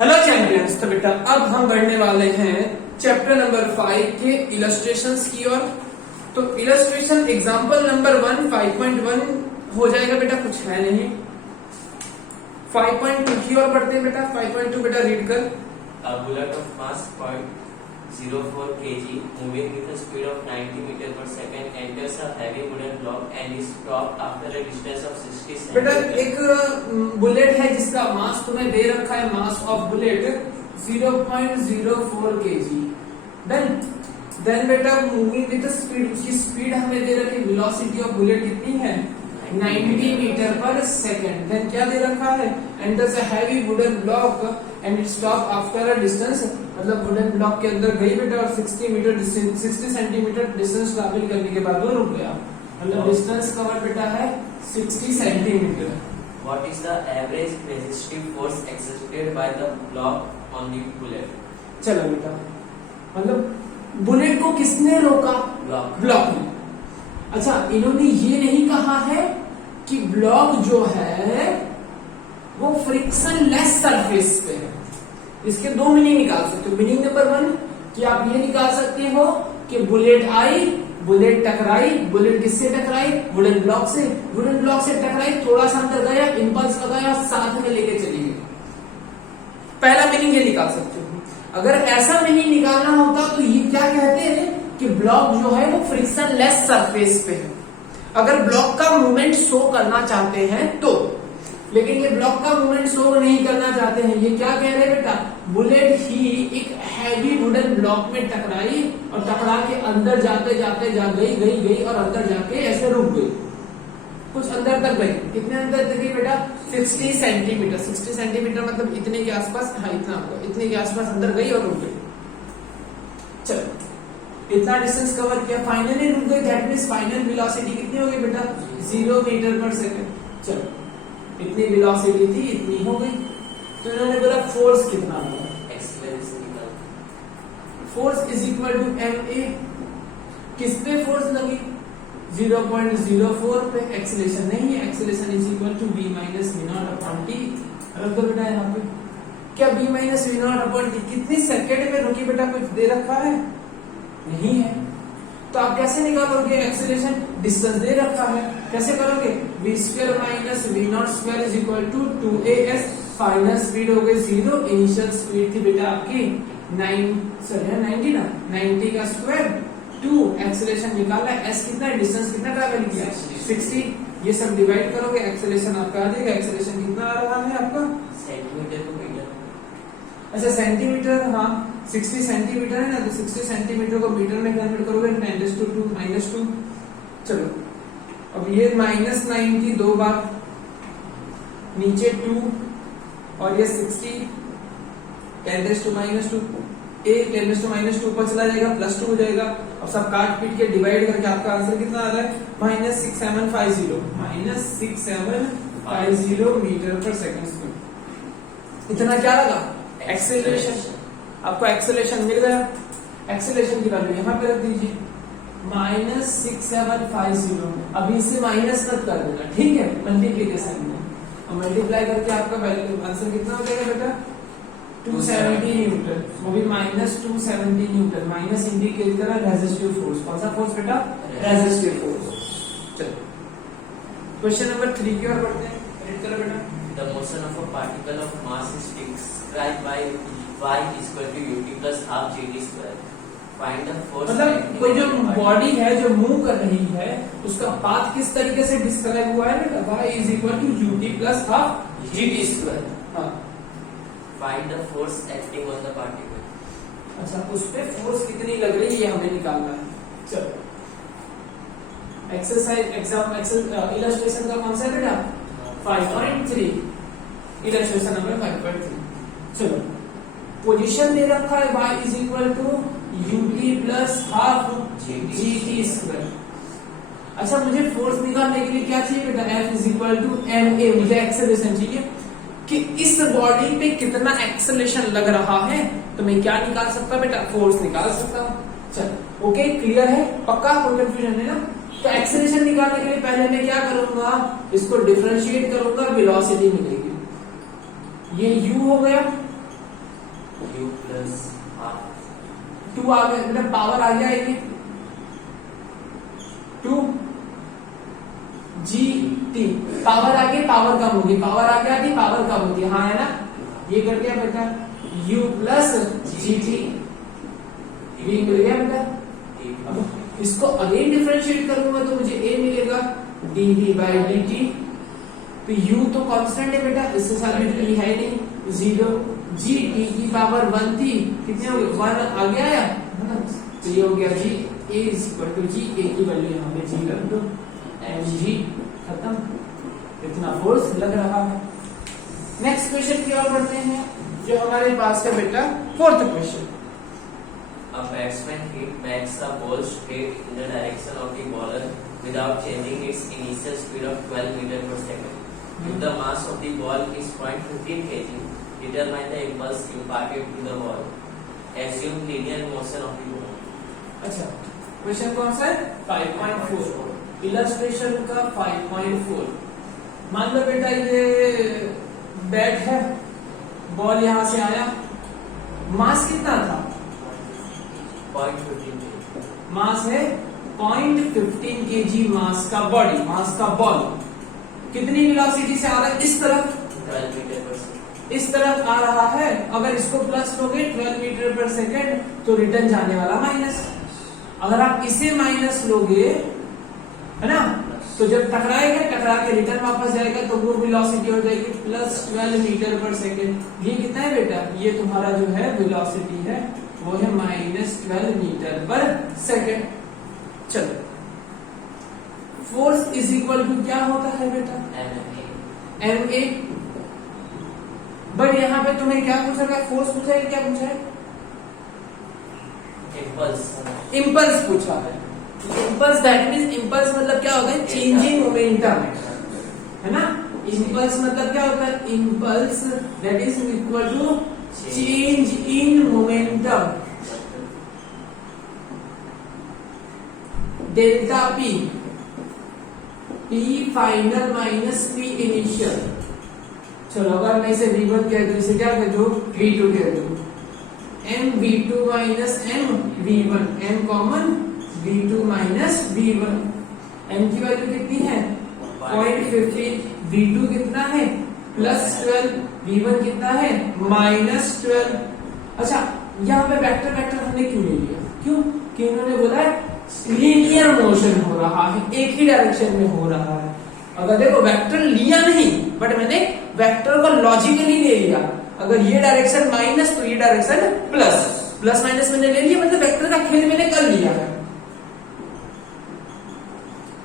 Hello champions. तो बेटा अब हम बढ़ने वाले हैं चैप्टर नंबर 5 के इलस्ट्रेशंस की ओर। तो इलस्ट्रेशन एग्जांपल नंबर 1 5.1 हो जाएगा बेटा, कुछ है नहीं। 5.2 की ओर बढ़ते हैं बेटा। 5.2 बेटा रीड कर। A bullet of mass 0.04 kg moving with a speed of 90 meter per second enters a heavy wooden block and is stopped after a distance of 60 बेटा centimeters. एक बुलेट है जिसका मास तुम्हें दे रखा है, mass of bullet 0.04 kg। Then बेटा moving with speed, उसकी स्पीड हमें दे रखी, वेलोसिटी ऑफ बुलेट कितनी है 90 मीटर पर सेकेंड। देन क्या दे रखा है, enters a heavy wooden block and it stop after a distance, मतलब वुडन ब्लॉक के अंदर गई बेटा और 60 सेंटीमीटर डिस्टेंस ट्रैवल करने के बाद वो रुक गया, मतलब डिस्टेंस कवर बेटा है 60 centimetre. What is the average resistive force exerted by the block on the bullet? चलो बेटा, मतलब बुलेट को किसने रोका, ब्लॉक ने। अच्छा, इन्होंने ये नहीं कहा है कि ब्लॉक जो है वो फ्रिक्शन लेस सरफेस पे है। इसके दो मीनिंग निकाल सकते हो। मीनिंग नंबर 1 कि आप ये निकाल सकते हो कि बुलेट आई, बुलेट टकराई, बुलेट किससे टकराई, वुडन ब्लॉक से, वुडन ब्लॉक से टकराई, थोड़ा सा अंदर गया, इंपल्स लगाया, साथ में लेके चली गई। पहला मीनिंग ये निकाल सकते हो। अगर ऐसा मीनिंग निकालना होता तो ये क्या कहते हैं कि ब्लॉक जो है वो फ्रिक्शन लेस सरफेस पे है। अगर ब्लॉक का मूवमेंट शो करना चाहते हैं तो, लेकिन ये ब्लॉक का मूवमेंट शो नहीं करना चाहते हैं। ये क्या कह रहे हैं बेटा, बुलेट ही एक हैवी वुडन ब्लॉक में टकराई और टकरा के अंदर जाते जाते जा गई और अंदर जाके ऐसे रुक गई, कुछ अंदर तक गई। कितने अंदर तक गई बेटा 60 सेंटीमीटर। 60 सेंटीमीटर मतलब इतने के आसपास, हाँ इतना होगा, इतने के आसपास अंदर गई और रुक गई। चलो इतना डिस्टेंस कवर किया, फाइनली रुक गई। दैट मींस फाइनल वेलोसिटी कितनी हो गई बेटा 0 मीटर पर सेकंड। चलो इतनी वेलोसिटी थी, इतनी हो गई। तो इन्होंने बोला फोर्स कितना होगा, force is equal to ma। किस पे फोर्स लगी 0.04 पे, एक्सीलरेशन नहीं है, acceleration is equal to v minus v not upon t। रख दो बेटा यहाँ पे। क्या v minus v not upon t कितनी सेकंड में रुकी बेटा, कुछ दे रखा है नहीं है। तो आप कैसे निकालोगे एक्सीलरेशन, डिस्टेंस दे रखा है, कैसे करोगे, v square minus v not square is equal to 2as। Final speed हो गई 0, इनिशियल स्पीड थी बेटा आपकी 90 ना, 90 का स्क्वायर 2, एक्सेलरेशन निकाला, s कितना है, डिस्टेंस कितना ट्रैवल किया 60। ये सब डिवाइड करोगे एक्सेलरेशन आपका आ जाएगा। एक्सेलरेशन कितना आ रहा है आपका सेंटीमीटर टू मीटर। अच्छा सेंटीमीटर, हाँ 60 सेंटीमीटर है ना, तो 60 सेंटीमीटर को मीटर में कन्वर्ट करोगे 10⁻², -2। चलो अब ये -90 दो बार, नीचे 2 और ये 60 10⁻², एक 10⁻² ऊपर चला जाएगा, +2 हो जाएगा। अब सब काट पीट के डिवाइड करके आपका आंसर कितना आ रहा है -6750 मीटर पर सेकंड स्क्वायर। इतना क्या लगा एक्सेलरेशन। आपको एक्सेलरेशन मिल गया। एक्सेलरेशन की वैल्यू यहाँ पे रख दीजिए -6750। अभी इसे माइनस मत कर देना, ठीक है, मल्टीप्लीकेशन में, और मल्टीप्लाई करके आपका वैल्यू आंसर कितना हो जाएगा बेटा 270 न्यूटन। वो भी -270 न्यूटन। माइनस इंडिकेट कर रहा है रेजिस्टिव फोर्स। कौन सा फोर्स बेटा, रेजिस्टिव फोर्स। चलो क्वेश्चन नंबर 3 की ओर बढ़ते हैं। रीड करो बेटा। The motion of a particle of mass is described by y equal to ut plus half gt square. Find the force. मतलब कोई जो बॉडी है जो मूव कर रही है उसका पाथ किस तरीके से डिस्क्राइब हुआ है बेटा, y is equal to ut plus half gt square. हाँ, Find the force acting on the particle. अच्छा उस पे फोर्स कितनी लग रही है ये हमें निकालना है। चलो एक्सरसाइज इलस्ट्रेशन का कौन सा है बेटा 5.3, इलस्ट्रेशन नंबर 5.3। चलो पोजीशन दे रखा है y is equal to ut plus half gt square. अच्छा मुझे फोर्स निकालने के लिए क्या चाहिए बेटा, F is equal to ma। मुझे एक्सेलरेशन चाहिए कि इस बॉडी पे कितना एक्सेलरेशन लग रहा है, तो मैं क्या निकाल सकता हूं बेटा, फोर्स निकाल सकता हूं। चलो ओके, क्लियर है, पक्का, कोई कंफ्यूजन है ना। तो एक्सेलरेशन निकालने के लिए पहले मैं क्या करूंगा, इसको डिफरेंशिएट करूंगा, वेलोसिटी मिलेगी। ये u हो गया u plus half 2 आ गया, मतलब पावर आ गया ये 2 GT, पावर आ गई, पावर कम होगी, पावर आ गया थी, पावर कम होती है, हाँ है ना, ये कर दिया बेटा u प्लस GT, ये मिल गया बेटा। अब इसको अगेन डिफरेंशिएट करूंगा तो मुझे a मिलेगा dv बाई dt, तो u तो कांस्टेंट है बेटा, इसके साथ में e है नहीं, 0, g t की पावर 1 थी, कितने हो गए 1 आ गया है ना, तो ये हो गया g a is equal to g, a की वैल्यू यहाँ पे g रख दो, mg खत्म, इतना फोर्स लग रहा है। नेक्स्ट क्वेश्चन की ओर बढ़ते हैं, जो हमारे पास है बेटा fourth question. A batsman bats a ball straight in the direction of the bowler without changing its initial speed of 12 meters per second. If the mass of the ball is 0.15 kg, determine the impulse imparted to the ball. Assume linear motion of the ball. अच्छा, question कौन सा है 5.4, illustration का 5.4। मान लो बेटा ये bat है, ball यहां से आया, मास कितना था 0.15 kg. मास है 0.15 kg मास का बॉडी, मास का बॉल, कितनी वेलोसिटी से आ रहा है, इस तरफ 12 meters per second. इस तरफ आ रहा है, अगर इसको प्लस लोगे 12 मीटर पर सेकेंड तो रिटर्न जाने वाला माइनस, अगर आप इसे माइनस लोगे है ना, तो जब टकराएगा, टकरा के रिटर्न वापस जाएगा तो वो वेलोसिटी हो जाएगी प्लस 12 मीटर पर सेकेंड। ये कितना है बेटा, ये तुम्हारा जो है वेलोसिटी है वो है माइनस 12 मीटर पर सेकेंड। चलो, फोर्स इज इक्वल टू क्या होता है बेटा ma, बट यहाँ पे तुम्हें क्या पूछा है, फोर्स पूछा है, क्या पूछा है, इम्पल्स पूछा है। इम्पल्स दैट मीन्स, इम्पल्स मतलब क्या होता है, चेंज इन मोमेंटम, है ना, इम्पल्स मतलब क्या होता है, impulse that is equal to change in momentum, delta p, p final minus p initial. चलो, अगर मैं इसे V1 कह दूं, इसे क्या कह दूं, V2 कह दूं, m V2 minus m V1, m common V2 minus V1, m की वैल्यू कितनी है 0.15, V2 कितना है प्लस 12, V1 कितना है माइनस 12। अच्छा, यहाँ पे वेक्टर वेक्टर हमने क्यों ले लिया, क्यों कि उन्होंने बोला लीनियर मोशन हो रहा है, एक ही डायरेक्शन में हो रहा है। अगर देखो वेक्टर लिया नहीं, बट मैंने वेक्टर को लॉजिकली ले लिया, अगर ये डायरेक्शन माइनस तो ये डायरेक्शन प्लस, प्लस माइनस मैंने ले लिया, मतलब वेक्टर का खेल मैंने कर लिया है।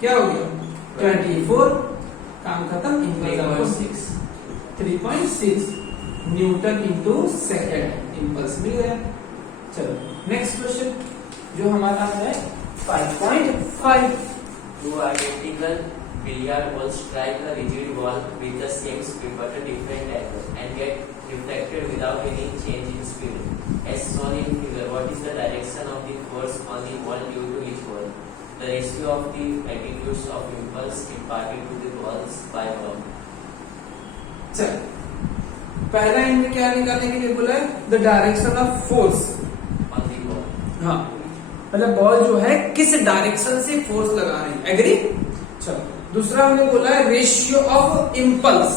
क्या हो गया 24, काम खत्म, 3.6 न्यूटन इंटू सेकेंड इम्पल्स मिल गया। चलो नेक्स्ट क्वेश्चन जो हमारा है 5.5। Two identical billiard balls strike a rigid ball with the same speed but a different angle and get reflected without any change in speed. As shown in figure, what is the direction of the force on the ball due to each ball? The ratio of the magnitudes of impulse imparted to the balls by ball. चल, पहला इनमें क्या निकालने के लिए बोला है, the direction of force On the ball. हाँ, मतलब बॉल जो है किस डायरेक्शन से फोर्स लगा रही है, एग्री। चलो, दूसरा हमने बोला है रेशियो ऑफ इम्पल्स,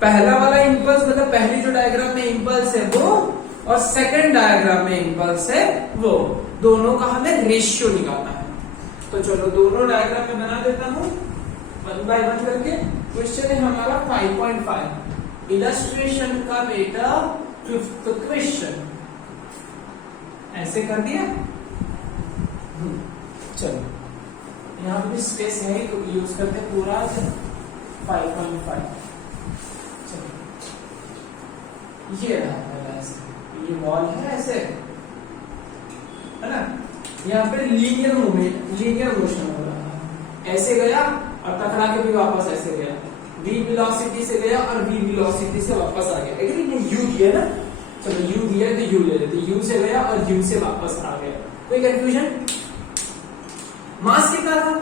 पहला वाला इम्पल्स मतलब पहली जो डायग्राम में इम्पल्स है वो, और सेकंड डायग्राम में इम्पल्स है वो, दोनों का हमें रेशियो निकालना है। तो चलो दोनों डायग्राम में बना देता हूं 1 by 1 करके। क्वेश्चन है हमारा 5.5 इलस्ट्रेशन का बेटा 5th क्वेश्चन, ऐसे कर दिया। चलो, यहाँ पे भी स्पेस है तो यूज करते हैं पूरा 5.5। चलो, ये रहा पहला, ऐसे ये वॉल है ऐसे, है ना, यहाँ पे लीनियर मूवमेंट, लीनियर मोशन हो रहा है, ऐसे गया और टकरा के भी वापस ऐसे गया, v वेलोसिटी से गया और v वेलोसिटी से वापस आ गया, लेकिन ये u दिया ना, चलो u दिया तो u ले लेते, u से गया और u से वापस आ गया, कोई कंफ्यूजन। मास कितना था,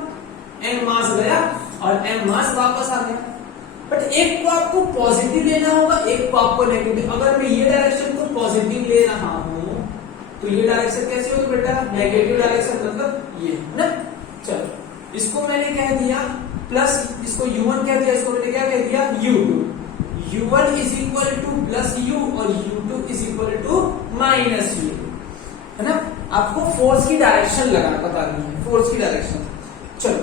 m मास गया और m मास वापस आ गया, बट एक को आपको पॉजिटिव लेना होगा, एक को आपको नेगेटिव। अगर मैं ये डायरेक्शन को पॉजिटिव ले रहा हूं तो ये डायरेक्शन कैसे होगी बेटा, नेगेटिव डायरेक्शन, मतलब ये ना। चलो इसको मैंने कह दिया प्लस, इसको u1 कह दिया, इसको मैंने क्या कह दिया u2। u1 is equal to plus u और u2 is equal to minus u, है ना। आपको फोर्स की डायरेक्शन लगाना बतानी है, फोर्स की डायरेक्शन। चलो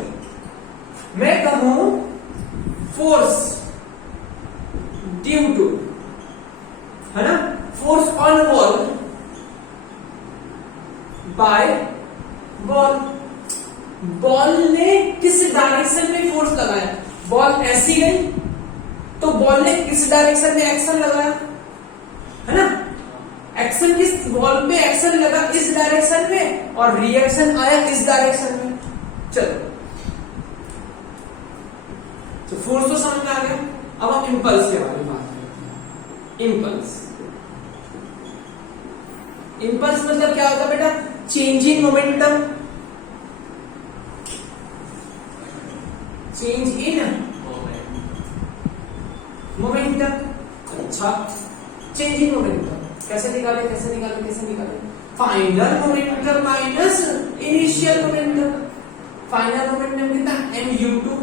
मैं कहूं फोर्स ड्यू टू, है ना, force on ball by ball. Ball ने किस डायरेक्शन में फोर्स लगाया, बॉल ऐसी गई तो बॉल ने किस डायरेक्शन में एक्शन लगाया, है ना। एक्शन किस, बॉल पे एक्शन लगा इस डायरेक्शन में और रिएक्शन आया इस डायरेक्शन में। चलो तो फोर्स तो समझ में आ गया। अब हम इंपल्स के बारे में बात करते हैं। इंपल्स, इंपल्स मतलब क्या होता है बेटा, change in momentum, change in momentum. अच्छा, चेंज इन मोमेंटम कैसे निकाले, कैसे निकाले, कैसे निकाले, final momentum minus initial momentum. Final momentum कितना, mu2,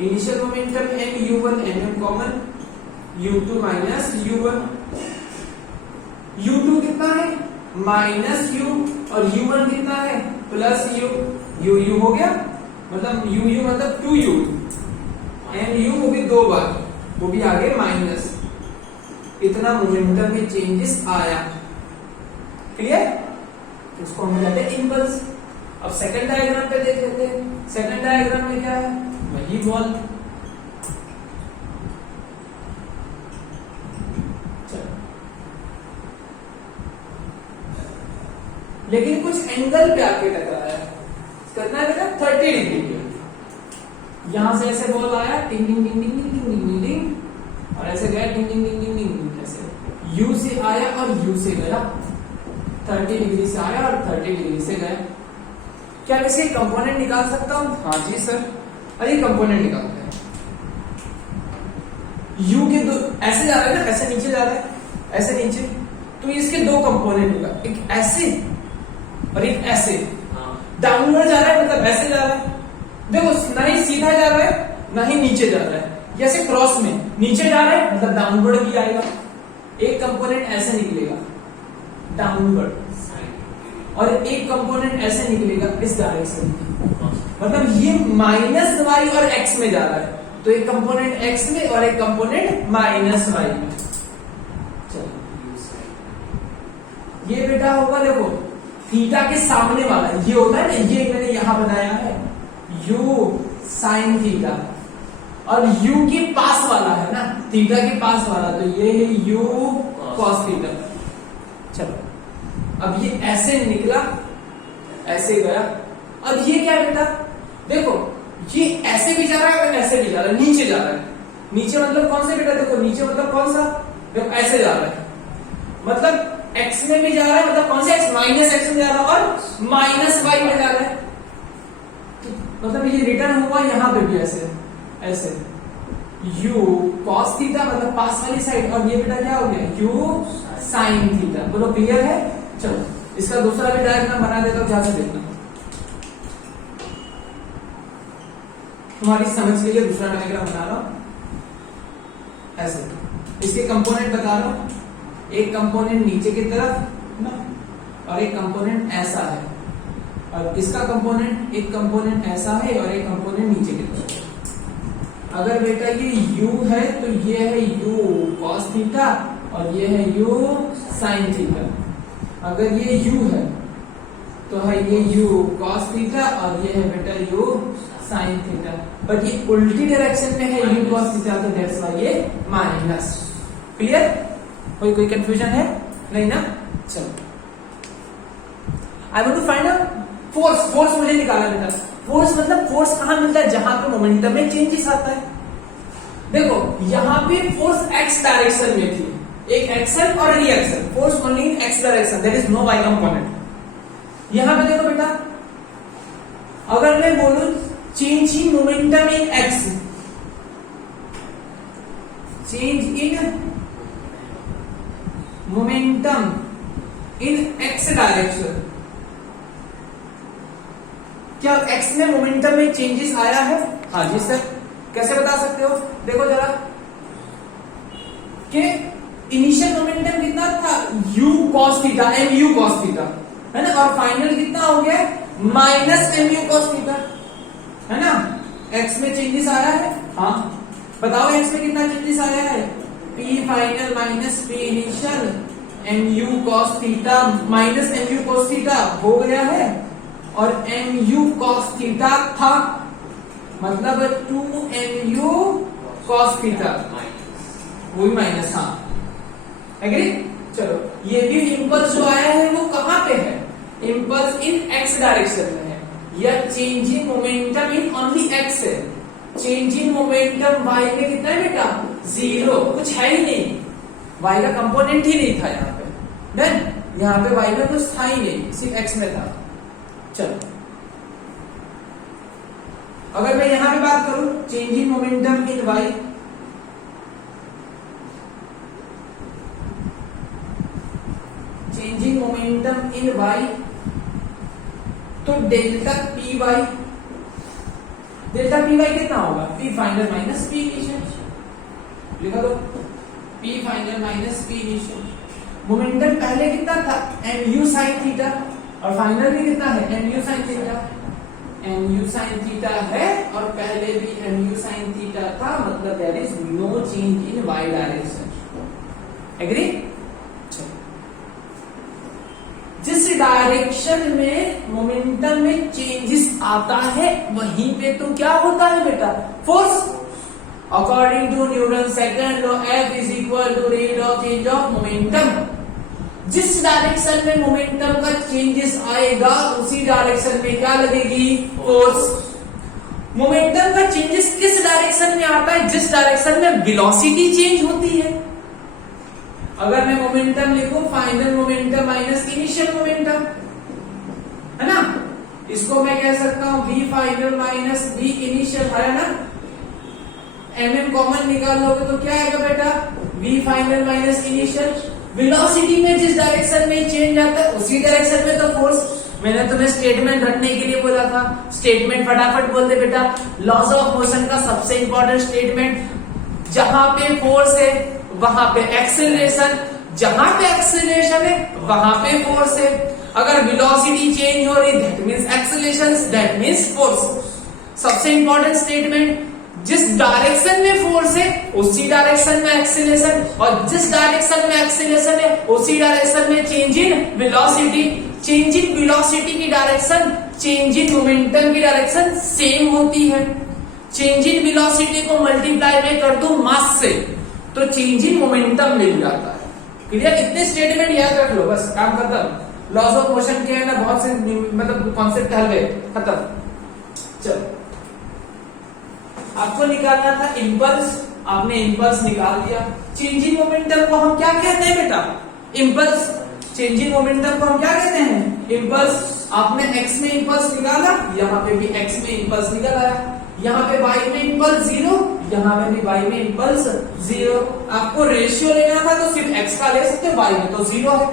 initial momentum mu1, mm common, u2 minus u1। u2 कितना है, माइनस u, और u1 कितना है, प्लस u। u हो गया, मतलब u मतलब 2u, mu वो भी 2 बार, वो भी आगे माइनस। इतना मोमेंटम में चेंजेस आया, क्लियर। इसको हम कहते हैं इंपल्स। अब सेकंड डायग्राम पे देख लेते हैं। सेकंड डायग्राम में क्या है, वही बॉल। लेकिन कुछ एंगल पे आके टकराया, कितना है बेटा, 30 डिग्री पे। यहां से ऐसे बॉल आया, टिंग टिंग टिंग टिंग टिंग टिंग टिंग, और ऐसे गया टिंग टिंग टिंग टिंग टिंग, ऐसे U से आया और U से गया, 30 डिग्री से आया और 30 डिग्री से गया। क्या इसके कंपोनेंट निकाल सकता हूं, हाँ जी सर। अरे कंपोनेंट निकालते हैं। U के दो ऐसे जा रहा है ना, ऐसे नीचे जा रहा है, ऐसे नीचे, तो इसके दो कंपोनेंट होगा, एक ऐसे और एक ऐसे। डाउनवर्ड जा रहा है मतलब ऐसे जा रहा है, देखो ना ही सीधा जा रहा है ना ही नीचे जा रहा है, जैसे क्रॉस में नीचे जा रहा है मतलब डाउनवर्ड भी आएगा। एक कंपोनेंट ऐसे निकलेगा डाउनवर्ड, और एक कंपोनेंट ऐसे निकलेगा इस डायरेक्शन में, मतलब ये माइनस वाई और एक्स में जा रहा है, तो एक कंपोनेंट एक्स में और एक कंपोनेंट माइनस वाई में। चलो ये बेटा होगा, देखो थीटा के सामने वाला ये होता है ना, ये मैंने यहां बनाया है u साइन थीटा, और u के पास वाला है ना, थीटा के पास वाला, तो ये है u cos थीटा। चलो अब ये ऐसे निकला, ऐसे गया, अब ये क्या बेटा, देखो ये ऐसे भी जा रहा है और ऐसे भी जा रहा है, नीचे जा रहा है। नीचे मतलब कौन से बेटा, देखो नीचे मतलब कौन सा, देखो ऐसे जा रहा है, मतलब x में भी जा रहा है, मतलब कौन से x, माइनस एक्स में जा रहा है और माइनस वाई में जा रहा है, तो मतलब ये रिटर्न हुआ यहाँ पे भी ऐसे ऐसे u cos थीटा मतलब पास वाली साइड, और ये बेटा क्या हो गया u sin थीटा। बोलो क्लियर है। चलो इसका दूसरा भी डायग्राम बना देता हूं, ध्यान से देखना, तुम्हारी समझ के लिए दूसरा डायग्राम बना रहा हूं ऐसे। इसके कंपोनेंट बता रहा हूं, एक कंपोनेंट नीचे की तरफ ना, और एक कंपोनेंट ऐसा है, और इसका कंपोनेंट, एक कंपोनेंट ऐसा है और एक कंपोनेंट नीचे की तरफ। अगर बेटा ये u है तो ये है u cos थीटा और ये है u sin थीटा। अगर ये u है तो है ये u cos थीटा और ये है बेटा u sin थीटा, बट ये उल्टी डायरेक्शन में है u cos थीटा, तो दैट्स व्हाई ये माइनस। क्लियर, कोई कंफ्यूजन है नहीं ना। चलो I want to find out force. Force मुझे निकालना बेटा, फोर्स मतलब फोर्स कहां मिलता है, जहां पे मोमेंटम में चेंजेस आता है। देखो यहां पे फोर्स x डायरेक्शन में थी, एक एक्शन और reaction, force only in x direction, there is no y component. यहां पे देखो बेटा, अगर मैं बोलूं change in momentum in x, change in momentum in x direction, क्या एक्स में मोमेंटम में चेंजेस आया है? हाँ जी सर। कैसे बता सकते हो? देखो जरा कि इनिशियल मोमेंटम कितना था u cos theta, mu cos theta, है ना, और फाइनल कितना हो गया माइनस mu cos थीटा, है ना। x में चेंजेस आया है? हाँ बताओ x में कितना चेंजेस आया है? p final minus p initial mu cos theta minus mu cos theta हो गया है, और mu cos थीटा था मतलब 2mu cos थीटा, वो भी माइनस। हाँ एग्री। चलो ये भी इम्पल्स जो आया है वो कहां पे है? इम्पल्स इन एक्स डायरेक्शन में है, या change in momentum in only x है। चेंज इन मोमेंटम वाई में कितना है बेटा? 0, कुछ है ही नहीं, वाई का कंपोनेंट ही नहीं था यहाँ पे। देन यहाँ पे वाई में कुछ था ही नहीं, सिर्फ एक्स में था। चलो अगर मैं यहां पे बात करूं change in momentum in y, changing momentum in y, तो delta p y, delta p y कितना होगा? P final minus p initial, लिखा दो p final minus p initial. Momentum पहले कितना था? mu sin थीटा, और फाइनल भी कितना है? mu sin theta, mu sin theta है, और पहले भी mu sin थीटा था, मतलब there is no change in y direction. Agree. जिस डायरेक्शन में मोमेंटम में चेंजेस आता है वहीं पे तो क्या होता है बेटा? Force. According to Newton second law F is equal to rate of change of momentum. जिस डायरेक्शन में मोमेंटम का चेंजेस आएगा उसी डायरेक्शन में क्या लगेगी? फोर्स। मोमेंटम का चेंजेस किस डायरेक्शन में आता है? जिस डायरेक्शन में वेलोसिटी चेंज होती है। अगर मैं मोमेंटम लिखूं final momentum minus initial momentum, है ना, इसको मैं कह सकता हूं v final minus v initial, है ना। mm कॉमन निकाल लोगे तो क्या आएगा बेटा? v final minus initial. Velocity में जिस डायरेक्शन में चेंज आता है उसी डायरेक्शन में तो फोर्स। मैंने तुम्हें स्टेटमेंट रखने के लिए बोला था, स्टेटमेंट फटाफट बोल दे बेटा। लॉज ऑफ मोशन का सबसे इंपॉर्टेंट स्टेटमेंट, जहां पे फोर्स है वहां पे एक्सेलरेशन, जहां पे एक्सेलरेशन है वहां पे फोर्स है। अगर वेलोसिटी चेंज हो रही that means acceleration, that means force. सबसे इंपॉर्टेंट स्टेटमेंट, जिस डायरेक्शन में फोर्स है उसी डायरेक्शन में एक्सेलरेशन, और जिस डायरेक्शन में एक्सेलरेशन है उसी डायरेक्शन में change in velocity. Change in velocity की डायरेक्शन चेंज इन मोमेंटम की डायरेक्शन सेम होती है। चेंज इन वेलोसिटी को मल्टीप्लाई में कर दूं मास से तो चेंज इन मोमेंटम मिल जाता है। क्लियर? इतने स्टेटमेंट याद रख लो, बस काम खत्म। लॉज ऑफ मोशन के है ना बहुत से मतलब कॉन्सेप्ट हल गए, खत्म। चलो आपको निकालना था इम्पल्स, आपने इम्पल्स निकाल दिया। चेंज इन मोमेंटम को हम क्या कहते हैं बेटा? इम्पल्स। चेंज इन मोमेंटम को हम क्या कहते हैं? इम्पल्स। आपने x में इम्पल्स निकाला, यहाँ पे भी x में इम्पल्स निकल आया। यहाँ पे y में इम्पल्स 0, यहाँ पे भी y में इम्पल्स 0। आपको रेशियो लेना था तो सिर्फ x का ले सकते हो, y में तो 0 है।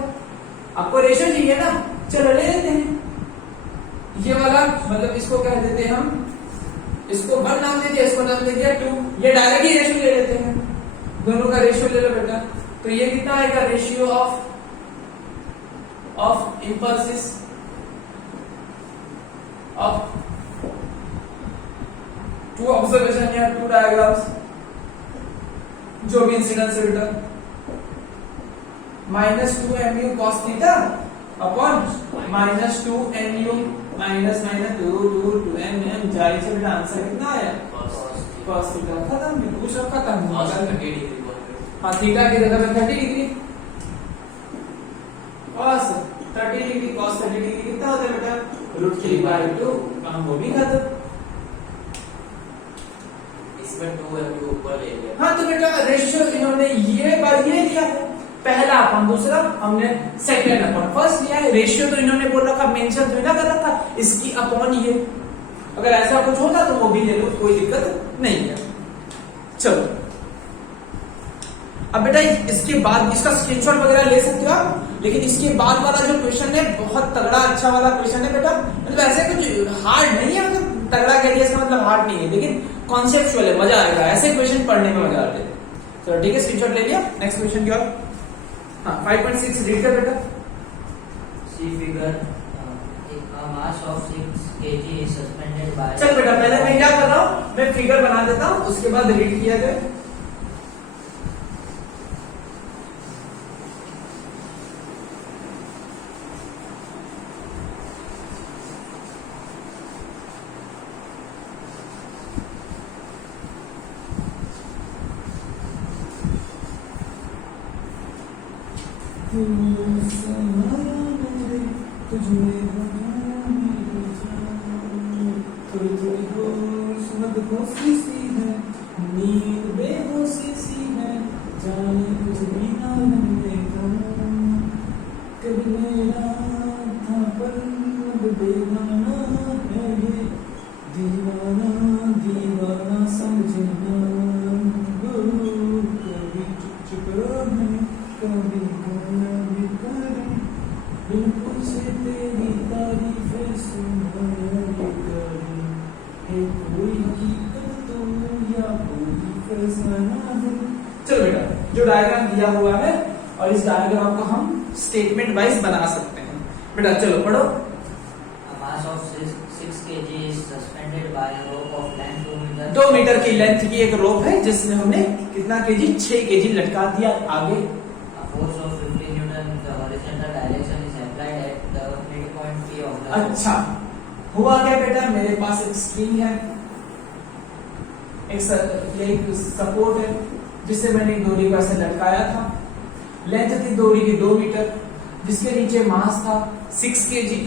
आपको रेशियो चाहिए ना, चलो ले लेते हैं। ये वाला मतलब इसको कह देते हैं हम, इसको 1 नाम दे दिया, इसको नाम दे दिया 2। ये डायरेक्ट ही रेशियो ले लेते हैं, दोनों का रेशियो ले लो बेटा। तो ये कितना आएगा? Ratio of impulses of 2 observation या 2 डायग्राम्स, जो भी इंसिडेंस है बेटा, -2mu cos theta upon -2mu minus 2mm। जाहिर से बेटा आंसर कितना आया? cos theta. खत्म, कुछ अब खत्म। हाँ थीटा की जगह पे 30 degree, cos 30 degree, cos 30 degree कितना होता है बेटा? √3/2। काम वो भी खत्म। इसमें 2mu ऊपर ले लिया। हाँ तो बेटा रेशियो इन्होंने ये लिया है, पहला अपन दूसरा, हमने सेकंड अपन फर्स्ट लिया है। रेशियो तो इन्होंने बोल रखा, मेंशन थोड़ा कर रखा इसकी अपॉन ये। अगर ऐसा कुछ होता तो वो भी ले लो, कोई दिक्कत नहीं है। चलो अब बेटा इसके बाद इसका स्क्रीनशॉट वगैरह ले सकते हो आप, लेकिन इसके बाद वाला जो क्वेश्चन है बहुत तगड़ा अच्छा वाला क्वेश्चन है बेटा। मतलब ऐसे कुछ हार्ड नहीं है, मतलब तगड़ा कह दिया इसका मतलब हार्ड नहीं है, लेकिन कॉन्सेप्चुअल है, मजा आएगा, ऐसे क्वेश्चन पढ़ने में मजा आते हैं। चलो ठीक है, स्क्रीनशॉट ले लिया। नेक्स्ट क्वेश्चन की ओर। हाँ 5.6 रीड कर बेटा। See figure mass of 6 kg is suspended by। चल बेटा पहले मैं क्या कर रहा हूँ, मैं फिगर बना देता हूँ, उसके बाद रीड किया जाए। नींद बेहोशी सी है, जाने कुछ भी ना लगेगा, कभी मेरा था पर अब बेगाना है ये, दीवाना दीवाना समझना, कभी चुप चुप रहे, कभी गाना भी करे, बिल्कुल से तेरी तारीफें सुनाया करे, है कोई हकीकत तो या कोई फसाना है। चलो बेटा जो डायग्राम दिया हुआ है और इस डायग्राम को हम स्टेटमेंट वाइज बना सकते हैं। बेटा चलो पढ़ो। A mass of 6 kg is suspended by a rope of length 2 meter। 2 metre की लेंथ की एक रोप है जिसमें हमने कितना केजी, 6 केजी लटका दिया। आगे A force of 50 Newton in the horizontal direction is applied at the midpoint P of the। अच्छा हुआ क्या बेटा, मेरे पास एक स्ट्रिंग है, एक सपोर्ट है जिससे मैंने डोरी को ऐसे लटकाया था। लेंथ थी डोरी की 2 मीटर, जिसके नीचे मास था 6 केजी,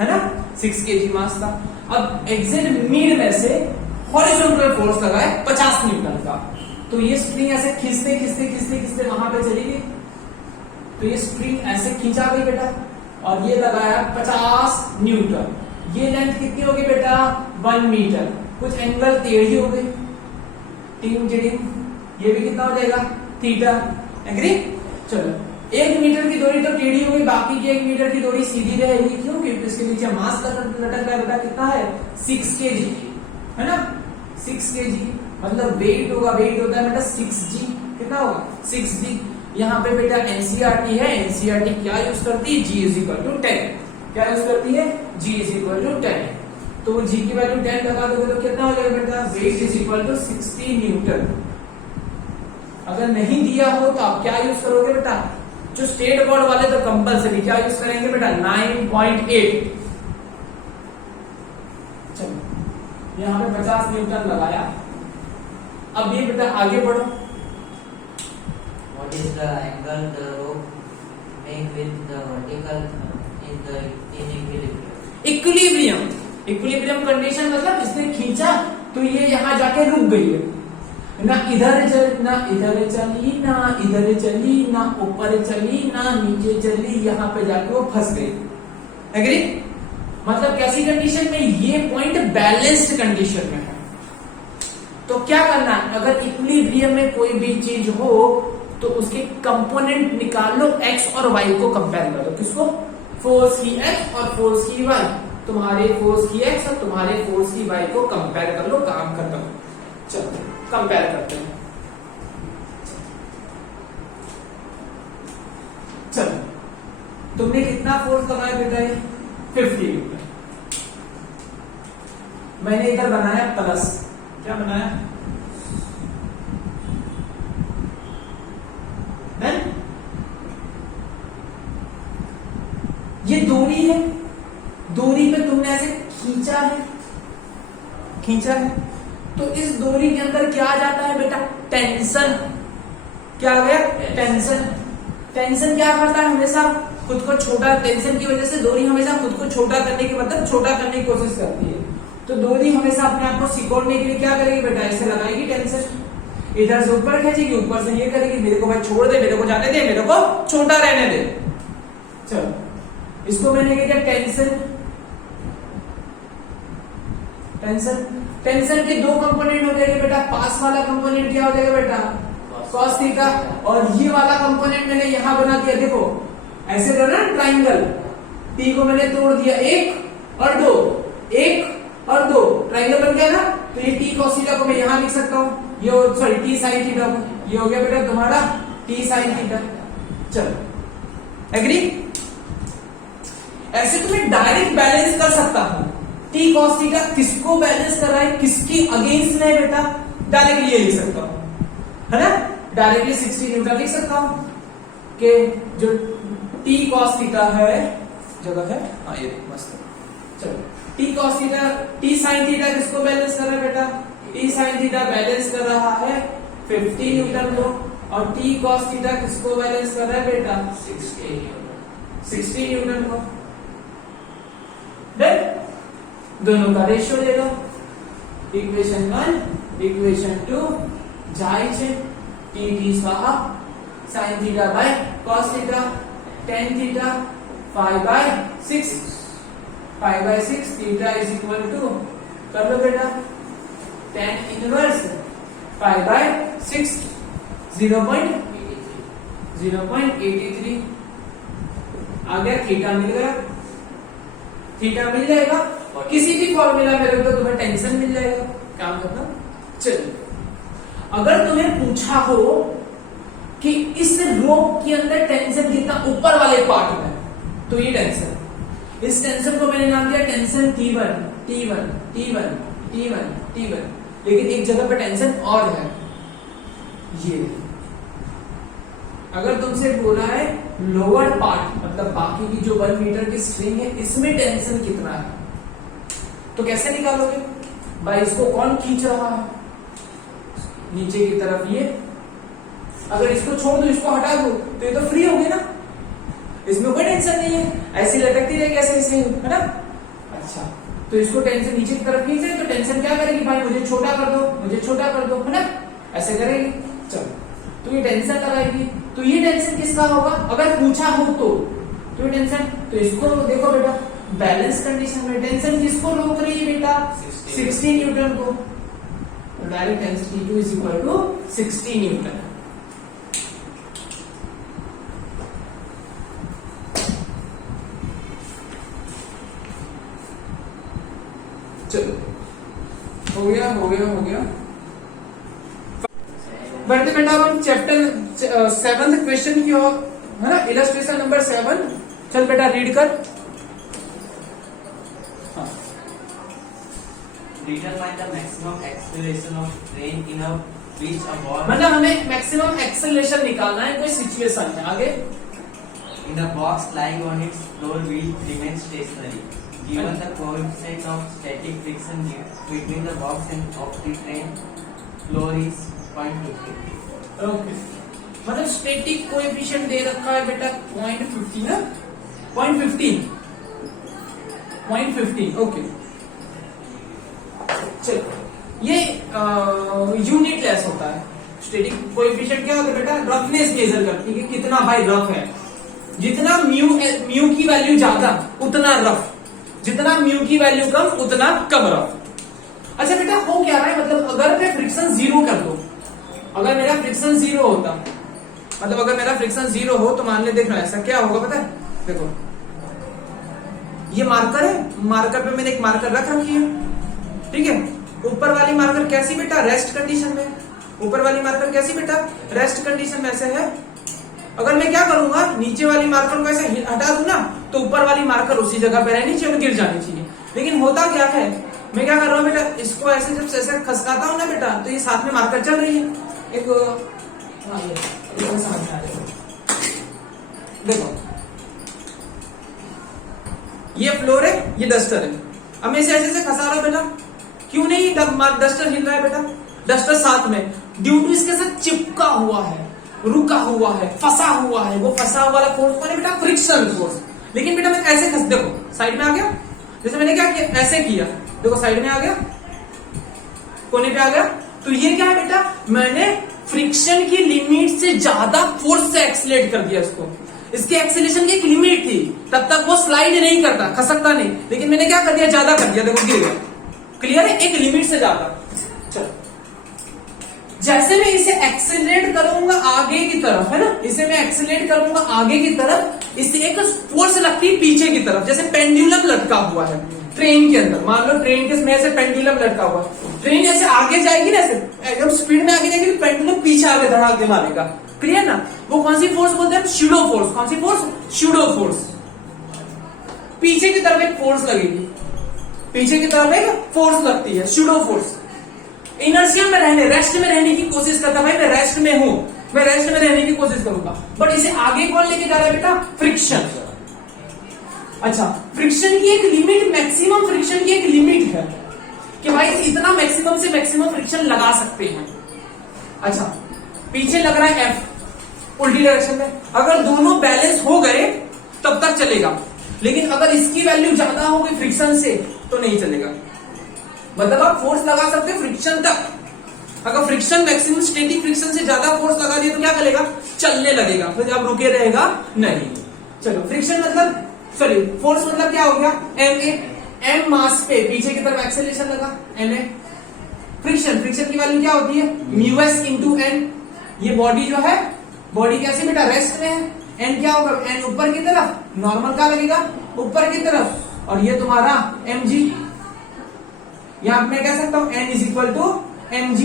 है ना, 6 केजी मास था। अब एग्जैक्ट मिड में से हॉरिजॉन्टल फोर्स लगा है 50 न्यूटन का, तो ये स्प्रिंग ऐसे खींचते खींचते खींचते खींचते वहां पे चली गई, तो ये स्प्रिंग ऐसे खींचा गई बेटा, और ये लगाया 50 न्यूटन। ये लेंथ कितनी होगी बेटा, 1 मीटर, कुछ एंगल टेढ़ी हो गई, टिंग जिडिंग, ये भी कितना हो जाएगा, थीटा। एग्री। चलो 1 मीटर की दूरी तो टेढ़ी हो गई, बाकी की 1 मीटर की दूरी सीधी रहेगी, क्यों, क्योंकि इसके नीचे मास लटक रहा है बेटा, कितना है 6 केजी, है ना, 6 केजी, मतलब वेट होगा, वेट होता है बेटा 6g, कितना होगा 6g। यहाँ पे बेटा एनसीईआरटी है, एनसीईआरटी क्या यूज करती है, g इज इक्वल टू 10, क्या यूज करती है, g इज इक्वल टू 10, तो g की वैल्यू 10 लगा दोगे तो कितना हो जाएगा बेटा, weight is equal to 60 newton. अगर नहीं दिया हो तो आप क्या यूज करोगे बेटा, जो स्टेट बोर्ड वाले तो कंपलसरी क्या यूज करेंगे बेटा, 9.8। चलो यहाँ पे 50 न्यूटन लगाया। अब ये बेटा आगे बढ़ो। What is the angle the rope make with the vertical in the equilibrium? Equilibrium, equilibrium condition मतलब इसने खींचा तो ये यहाँ जाके रुक गई है, ना इधर चली ना इधर चली ना ऊपर चली ना नीचे चली, यहाँ पे जाके वो फंस गई। एग्री। मतलब कैसी कंडीशन में, ये पॉइंट बैलेंस्ड कंडीशन में है। तो क्या करना है, अगर इक्विलिब्रियम में कोई भी चीज हो तो उसके कंपोनेंट निकाल लो, एक्स और वाई को कंपेयर कर दो। किसको, फोर्स की एक्स और फोर्स की वाई, तुम्हारे फोर्स की एक्स और तुम्हारे फोर्स की वाई को कंपेयर कर लो, काम खत्म। चलो कंपेयर करते हैं। चलो तुमने कितना फोर्स लगाया बेटा, ये 50 न्यूटन। मैंने इधर बनाया प्लस, क्या बनाया, ये दूरी है, दूरी पे तुमने ऐसे खींचा है, तो इस दूरी के अंदर क्या आ जाता है बेटा, टेंशन। क्या आ गया, टेंशन। टेंशन क्या करता है, हमेशा खुद को छोटा, टेंशन की वजह से दूरी हमेशा खुद को छोटा करने की, मतलब छोटा करने की कोशिश करती है। तो दूरी हमेशा अपने आप को सिकोड़ने के लिए क्या करेगी बेटा, ऐसे लगाएगी टेंशन, इधर से ऊपर खींचेगी, ऊपर से ये करेगी, मेरे को भाई छोड़ दे, मेरे को जाने दे, मेरे को छोटा रहने दे। चलो इसको मैंने क्या किया, टेंशन। टेंशन के 2 कंपोनेंट हो जाएंगे बेटा, पास वाला कंपोनेंट क्या हो जाएगा बेटा, cos थीटा, और ये वाला कंपोनेंट मैंने यहां बना दिया, देखो ऐसे करना ट्राइंगल, टी को मैंने तोड़ दिया 1 और 2, 1 और 2, ट्राइंगल बन गया ना। तो ये टी cos थीटा को मैं यहां लिख सकता हूं, ये सॉरी टी साइन थीटा को, ये हो गया बेटा तुम्हारा टी साइन थीटा। चलो एग्री। ऐसे तो मैं डायरेक्ट बैलेंस कर सकता हूं, टी cos थीटा किसको बैलेंस कर रहा है, किसकी अगेंस्ट में बेटा, डायरेक्टली ये लिख सकता हूं, है ना, डायरेक्टली 60 न्यूटन लिख सकता हूं कि जो टी cos थीटा है, जगह है, हाँ ये मस्त। चलो T cos theta, T sine theta किसको बैलेंस कर रहा है बेटा, टी साइन थीटा बैलेंस कर रहा है 50 न्यूटन को, और टी cos थीटा किसको बैलेंस कर रहा है बेटा, 60 न्यूटन को। देन दोनों का रेशियो ले लो, इक्वेशन 1 इक्वेशन 2 જાય છે, टी टी स्वाहा sine theta by cos theta, tan theta 5/6, 5/6 theta is equal to, कर लो बेटा, tan इनवर्स 5/6 0.83 आ गया, थीटा मिल गया, थीटा मिल जाएगा, किसी भी फॉर्मूला में रख दो तुम्हें टेंशन मिल जाएगा, काम खत्म। चलिए अगर तुम्हें पूछा हो कि इस रोप के अंदर टेंशन कितना ऊपर वाले पार्ट में, तो ये टेंशन, इस टेंशन को मैंने नाम दिया tension T1 T1 T1 T1 T1, लेकिन एक जगह पर टेंशन और है, ये अगर तुमसे बोला है लोअर पार्ट, मतलब बाकी की जो 1 मीटर की स्ट्रिंग है इसमें टेंशन कितना है, तो कैसे निकालोगे भाई, इसको कौन खींच रहा है नीचे की तरफ, ये अगर इसको छोड़ दो, इसको हटा दो, तो ये तो फ्री होगी ना, इसमें कोई टेंशन नहीं है, ऐसी लटकती रहेगी ऐसे, है ना। अच्छा तो इसको टेंशन नीचे की तरफ खींचे, तो टेंशन क्या करेगी भाई, मुझे छोटा कर दो, मुझे छोटा कर दो, है ना, ऐसे करेगी। चलो तो ये टेंशन लगाएगी, तो ये टेंशन किसका होगा, अगर पूछा हो तो ये टेंशन, तो इसको देखो बेटा, बैलेंस कंडीशन में टेंशन किसको रोक रही है बेटा, 60 न्यूटन को, direct tension T2 is equal to 60 newton. चलो हो गया हो गया हो गया। बढ़ते बेटा हम चैप्टर 7th क्वेश्चन की ओर, है ना, इलस्ट्रेशन नंबर 7। चल बेटा रीड कर। Determine the maximum acceleration of train in a which a ball, मतलब हमें मैक्सिमम एक्सेलरेशन निकालना है कोई सिचुएशन में। आगे in a box lying on its floor will remain stationary given the coefficient of static friction between the box and of the train floor is 0.50. Okay, मतलब static coefficient दे रखा है बेटा 0.50 ना, 0.15 ओके। चलो ये यूनिट लेस होता है, static coefficient क्या होता है बेटा, रफनेस मेजर करती है कि कितना भाई रफ है, जितना म्यू की वैल्यू ज्यादा उतना रफ, जितना म्यू की वैल्यू कम उतना कम रफ। अच्छा बेटा हो क्या रहा है, मतलब अगर मैं फ्रिक्शन 0 कर दूं, अगर मेरा फ्रिक्शन 0 होता, मतलब अगर मेरा फ्रिक्शन 0 हो तो मान ले, देखना ऐसा क्या होगा पता है, देखो ये मार्कर है, मार्कर पे मैंने एक मार्कर रख रखी है, ठीक है, ऊपर वाली मार्कर कैसी बेटा, रेस्ट कंडीशन में, ऊपर वाली मार्कर कैसी बेटा, रेस्ट कंडीशन में ऐसे है। अगर मैं क्या करूंगा, नीचे वाली मार्कर को ऐसे हटा दूं ना, तो ऊपर वाली मार्कर उसी जगह पे रहनी चाहिए और गिर जानी चाहिए। लेकिन होता क्या है, मैं क्या कर रहा हूँ बेटा, इसको ऐसे जब ऐसे खसकाता हूँ ना बेटा, तो ये साथ में मार्कर चल रही है, एक समझ आ रहा, देखो ये फ्लोर है, ये डस्टर है, अब मैं इसे ऐसे खसा रहा हूं बेटा, क्यों नहीं डस्टर हिल रहा है बेटा, डस्टर साथ में, ड्यू टू इसके साथ चिपका हुआ है, रुका हुआ है, फंसा हुआ है, वो फंसा हुआ वाला फोर्स कौन है बेटा, फ्रिक्शन फोर्स। लेकिन बेटा मैं ऐसे खस, देखो साइड में आ गया, जैसे मैंने क्या किया, ऐसे किया, देखो साइड में आ गया, कोने पे आ गया, तो ये क्या है बेटा, मैंने फ्रिक्शन की लिमिट से ज्यादा फोर्स से एक्सीलरेट कर दिया इसको। इसके एक्सीलरेशन की एक लिमिट थी, तब तक वो स्लाइड नहीं करता, खसकता नहीं, लेकिन मैंने क्या कर दिया, ज्यादा कर दिया, देखो गिर गया। क्लियर है, एक लिमिट से ज्यादा। चलो जैसे मैं इसे एक्सेलरेट करूंगा आगे की तरफ, है ना, इसे मैं एक्सेलरेट करूंगा आगे की तरफ, इससे एक फोर्स लगती है पीछे की तरफ, जैसे पेंडुलम लटका हुआ है ट्रेन के अंदर। मान लो ट्रेन के में ऐसे पेंडुलम लटका हुआ है, ट्रेन ऐसे आगे जाएगी ना, ऐसे एकदम स्पीड में आगे जाएगी, पेंडुलम पीछे आगे धड़ाके मारेगा। क्लियर ना? वो कौन सी फोर्स बोलते हैं? Pseudo force. कौन सी फोर्स? Pseudo force. पीछे की तरफ एक फोर्स लगेगी, पीछे की तरफ एक फोर्स लगती है, स्यूडो फोर्स। इनर्शिया में रहने, रेस्ट में रहने की कोशिश करता, भाई मैं रेस्ट में हूं, मैं रेस्ट में रहने की कोशिश करूंगा, बट इसे आगे कौन लेके जा रहा है बेटा? फ्रिक्शन। अच्छा, फ्रिक्शन की एक लिमिट, मैक्सिमम फ्रिक्शन की एक लिमिट है कि भाई इतना मैक्सिमम से मैक्सिमम फ्रिक्शन लगा सकते हैं। अच्छा, पीछे लग रहा है F उल्टी डायरेक्शन में, अगर दोनों बैलेंस हो गए तब तक चलेगा, लेकिन अगर इसकी वैल्यू ज्यादा हो गई फ्रिक्शन से तो नहीं चलेगा। मतलब आप फोर्स लगा सकते हैं फ्रिक्शन तक, अगर फ्रिक्शन मैक्सिमम स्टैटिक फ्रिक्शन से ज्यादा फोर्स लगा दिया तो क्या करेगा? चलने लगेगा, फिर आप रुके रहेगा नहीं। चलो, फ्रिक्शन मतलब सॉरी फोर्स मतलब क्या हो गया? एम मास पे पीछे की तरफ एक्सेलरेशन लगा, ma। फ्रिक्शन, फ्रिक्शन की वैल्यू क्या होती है? μs into N. ये बॉडी जो है, बॉडी कैसे बेटा? रेस्ट में है, एन क्या होगा? एन ऊपर की तरफ, नॉर्मल क्या लगेगा? ऊपर की तरफ, और ये तुम्हारा mg। यहां मैं कह सकता हूं n is equal to mg।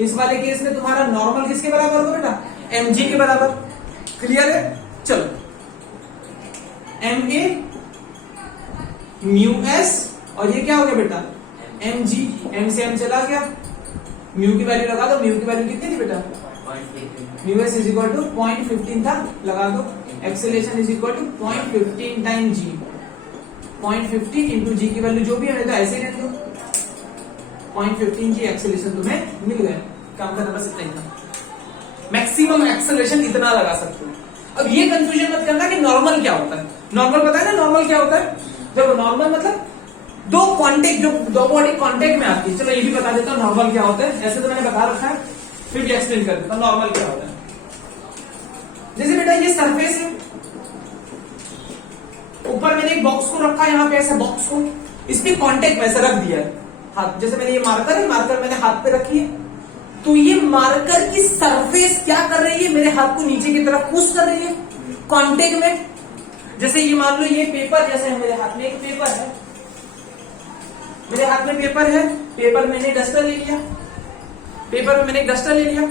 इस वाले केस में तुम्हारा नॉर्मल किसके बराबर होगा बेटा? mg के बराबर। क्लियर है? चलो, ma μs, और ये क्या हो गया बेटा? mg। m से m चला गया, म्यू की वैल्यू लगा दो, म्यू की वैल्यू कितनी थी बेटा? μs इज इक्वल टू 0.15 था, लगा दो। Acceleration is equal to 0.15 time g, 0.15 into g की वैल्यू जो भी है तो ऐसे ही रहने दो, 0.15 जी एक्सेलरेशन तुम्हें मिल गया। काम करना बस इतना ही था, मैक्सिमम एक्सेलरेशन इतना लगा सकते हो। अब ये कंफ्यूजन मत करना कि नॉर्मल क्या होता है। नॉर्मल पता है ना नॉर्मल क्या होता है? देखो, नॉर्मल मतलब दो कांटेक्ट, जो दो बॉडी कांटेक्ट में आती है। चलो ये भी बता देता हूं नॉर्मल क्या होता है, ऐसे तो मैंने बता रखा है, फिर भी एक्सप्लेन कर देता हूं नॉर्मल क्या होता है। जैसे बेटा ये सरफेस है, ऊपर मैंने एक बॉक्स को रखा है, यहाँ पे ऐसा बॉक्स को इस पे कांटेक्ट में ऐसा रख दिया है हाथ, जैसे मैंने ये मार्कर है, मार्कर मैंने हाथ पे रखी है, तो ये मार्कर की सरफेस क्या कर रही है? मेरे हाथ को नीचे की तरफ पुश कर रही है कांटेक्ट में। जैसे ये मान लो ये पेपर, जैसे मेरे हाथ में एक पेपर है, मेरे हाथ में पेपर है, पेपर मैंने डस्टर ले लिया, पेपर में मैंने डस्टर ले लिया,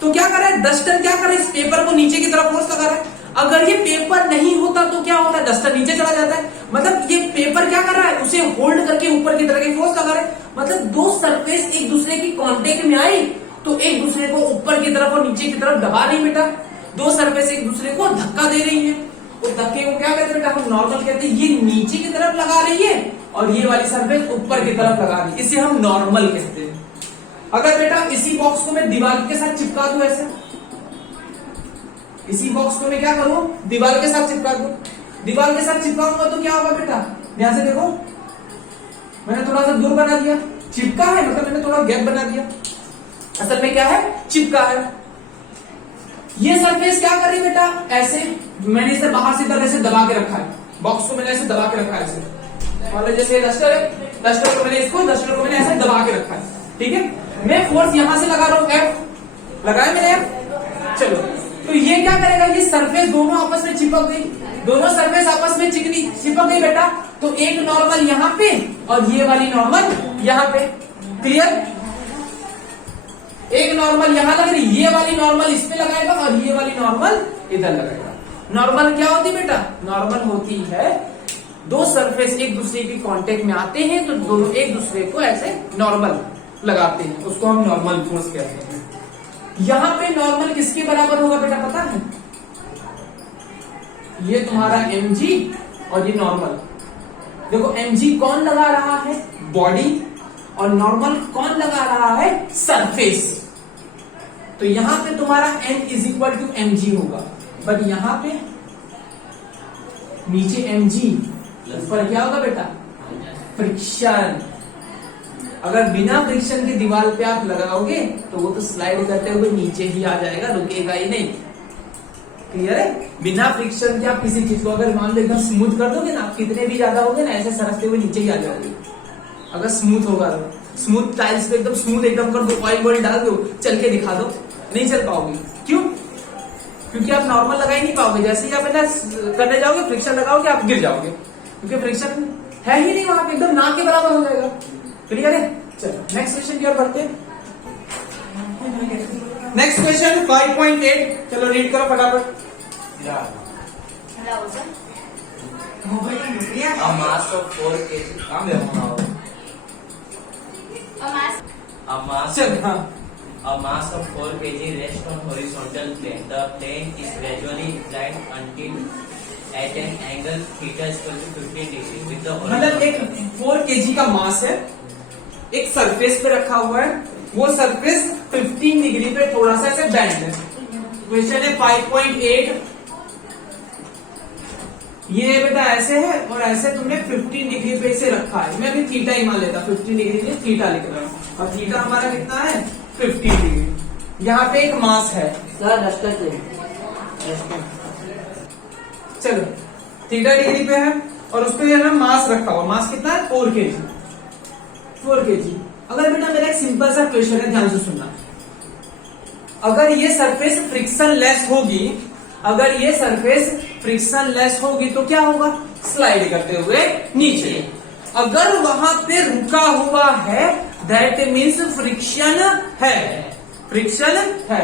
तो क्या कर रहा है? डस्टर क्या कर रहा है? इस पेपर को नीचे की तरफ फोर्स लगा रहा है। अगर ये पेपर नहीं होता तो क्या होता है? डस्टर नीचे चला जाता है। मतलब ये पेपर क्या कर रहा है? उसे होल्ड करके ऊपर की तरफ फोर्स लगा रहा है। मतलब दो सरफेस एक दूसरे की कांटेक्ट में आई तो एक दूसरे को ऊपर की तरफ और नीचे की तरफ दबा रही बेटा, दो सरफेस एक दूसरे को धक्का दे रही है। उस धक्के को क्या कहते हैं बेटा? हम नॉर्मल कहते हैं। ये नीचे की तरफ लगा रही है और ये वाली सरफेस ऊपर की तरफ लगा रही है, इसे हम नॉर्मल कहते हैं। अगर बेटा इसी बॉक्स को मैं दीवार के साथ चिपका दूं, ऐसे इसी बॉक्स को मैं क्या करूं? दीवार के साथ चिपका दूं, दीवार के साथ चिपकाऊंगा तो क्या होगा बेटा? ध्यान से देखो, मैंने थोड़ा सा दूर बना दिया, चिपका है मतलब मैंने थोड़ा गैप बना दिया, असल में क्या है? चिपका है। ये सरफेस क्या कर रही है बेटा? ऐसे मैंने इसे बाहर से इधर ऐसे दबा के रखा है, बॉक्स को मैंने ऐसे दबा के रखा है ऐसे, और जैसे डस्टर है, डस्टर को मैंने ऐसे दबा के रखा है, ठीक है। मैं फोर्स यहां से लगा रहा हूं, एफ लगाया मैंने एफ। चलो, तो ये क्या करेगा? ये सरफेस दोनों आपस में चिपक गई, दोनों सरफेस आपस में चिपक गई बेटा, तो एक नॉर्मल यहां पे और ये वाली नॉर्मल यहां पे। क्लियर? एक नॉर्मल यहां लग रही, ये वाली नॉर्मल इस पे लगाएगा और ये वाली नॉर्मल इधर लगाएगा। नॉर्मल क्या होती बेटा? नॉर्मल होती है दो सरफेस एक दूसरे की कांटेक्ट में आते हैं तो दोनों एक दूसरे को ऐसे नॉर्मल लगाते हैं, उसको हम नॉर्मल फोर्स कहते हैं। यहां पे नॉर्मल किसके बराबर होगा बेटा पता है? ये तुम्हारा mg और ये नॉर्मल। देखो mg कौन लगा रहा है? बॉडी, और नॉर्मल कौन लगा रहा है? सरफेस। तो यहां पे तुम्हारा n is equal to mg होगा, बट यहां पे नीचे mg, ऊपर क्या होगा बेटा? फ्रिक्शन। अगर बिना फ्रिक्शन के दीवार पे आप लगाओगे तो वो तो स्लाइड करते हुए नीचे ही आ जाएगा, रुकेगा ही नहीं। क्लियर है? बिना फ्रिक्शन के आप किसी चीज को अगर मान लो एकदम स्मूथ कर दोगे ना, आप कितने भी ज्यादा होगे ना ऐसे सरकते हुए नीचे ही आ जाओगे, अगर स्मूथ होगा तो। स्मूथ टाइल्स पे एकदम स्मूथ एकदम कर दो, ऑयल डाल दो, चल के दिखा दो, नहीं चल पाओगे। क्यों? क्योंकि आप नॉर्मल लगा ही नहीं पाओगे। जैसे ही आप है ना करने जाओगे, फ्रिक्शन लगाओगे, आप गिर जाओगे, क्योंकि फ्रिक्शन है ही नहीं वहां पे, एकदम ना के बराबर हो जाएगा। क्लियर है? चलो नेक्स्ट क्वेश्चन की ओर बढ़ते हैं। नेक्स्ट क्वेश्चन 5.8, चलो रीड करो फटाफट। A mass of 4 kg. A mass चल हाँ, A mass of 4 kg rests on horizontal plane. The plane is gradually inclined until at an angle theta is equal to 15 degree with the मतलब एक 4 kg का मास है, एक surface पे रखा हुआ है, वो सरफेस 15 डिग्री पे थोड़ा सा ऐसे बेंड है। क्वेश्चन है 5.8, ये बेटा ऐसे है और ऐसे तुमने 15 डिग्री पे इसे रखा है। मैं अभी थीटा ही मान लेता, 15 डिग्री में थीटा लिख रहा हूँ, और थीटा हमारा कितना है 15 डिग्री। यहाँ पे एक मास है, सर डस्टर से चलो थीटा डिग्री पे है और उस पर ना मास रखा हुआ, मास कितना है 4 kg। 4 kg। अगर बेटा मेरा एक सिंपल सा क्वेश्चन है, ध्यान से सुनना, अगर ये सरफेस फ्रिक्शन लेस होगी, अगर ये सरफेस फ्रिक्शन लेस होगी तो क्या होगा? स्लाइड करते हुए नीचे। अगर वहां पे रुका हुआ है दैट मीन्स फ्रिक्शन है, फ्रिक्शन है।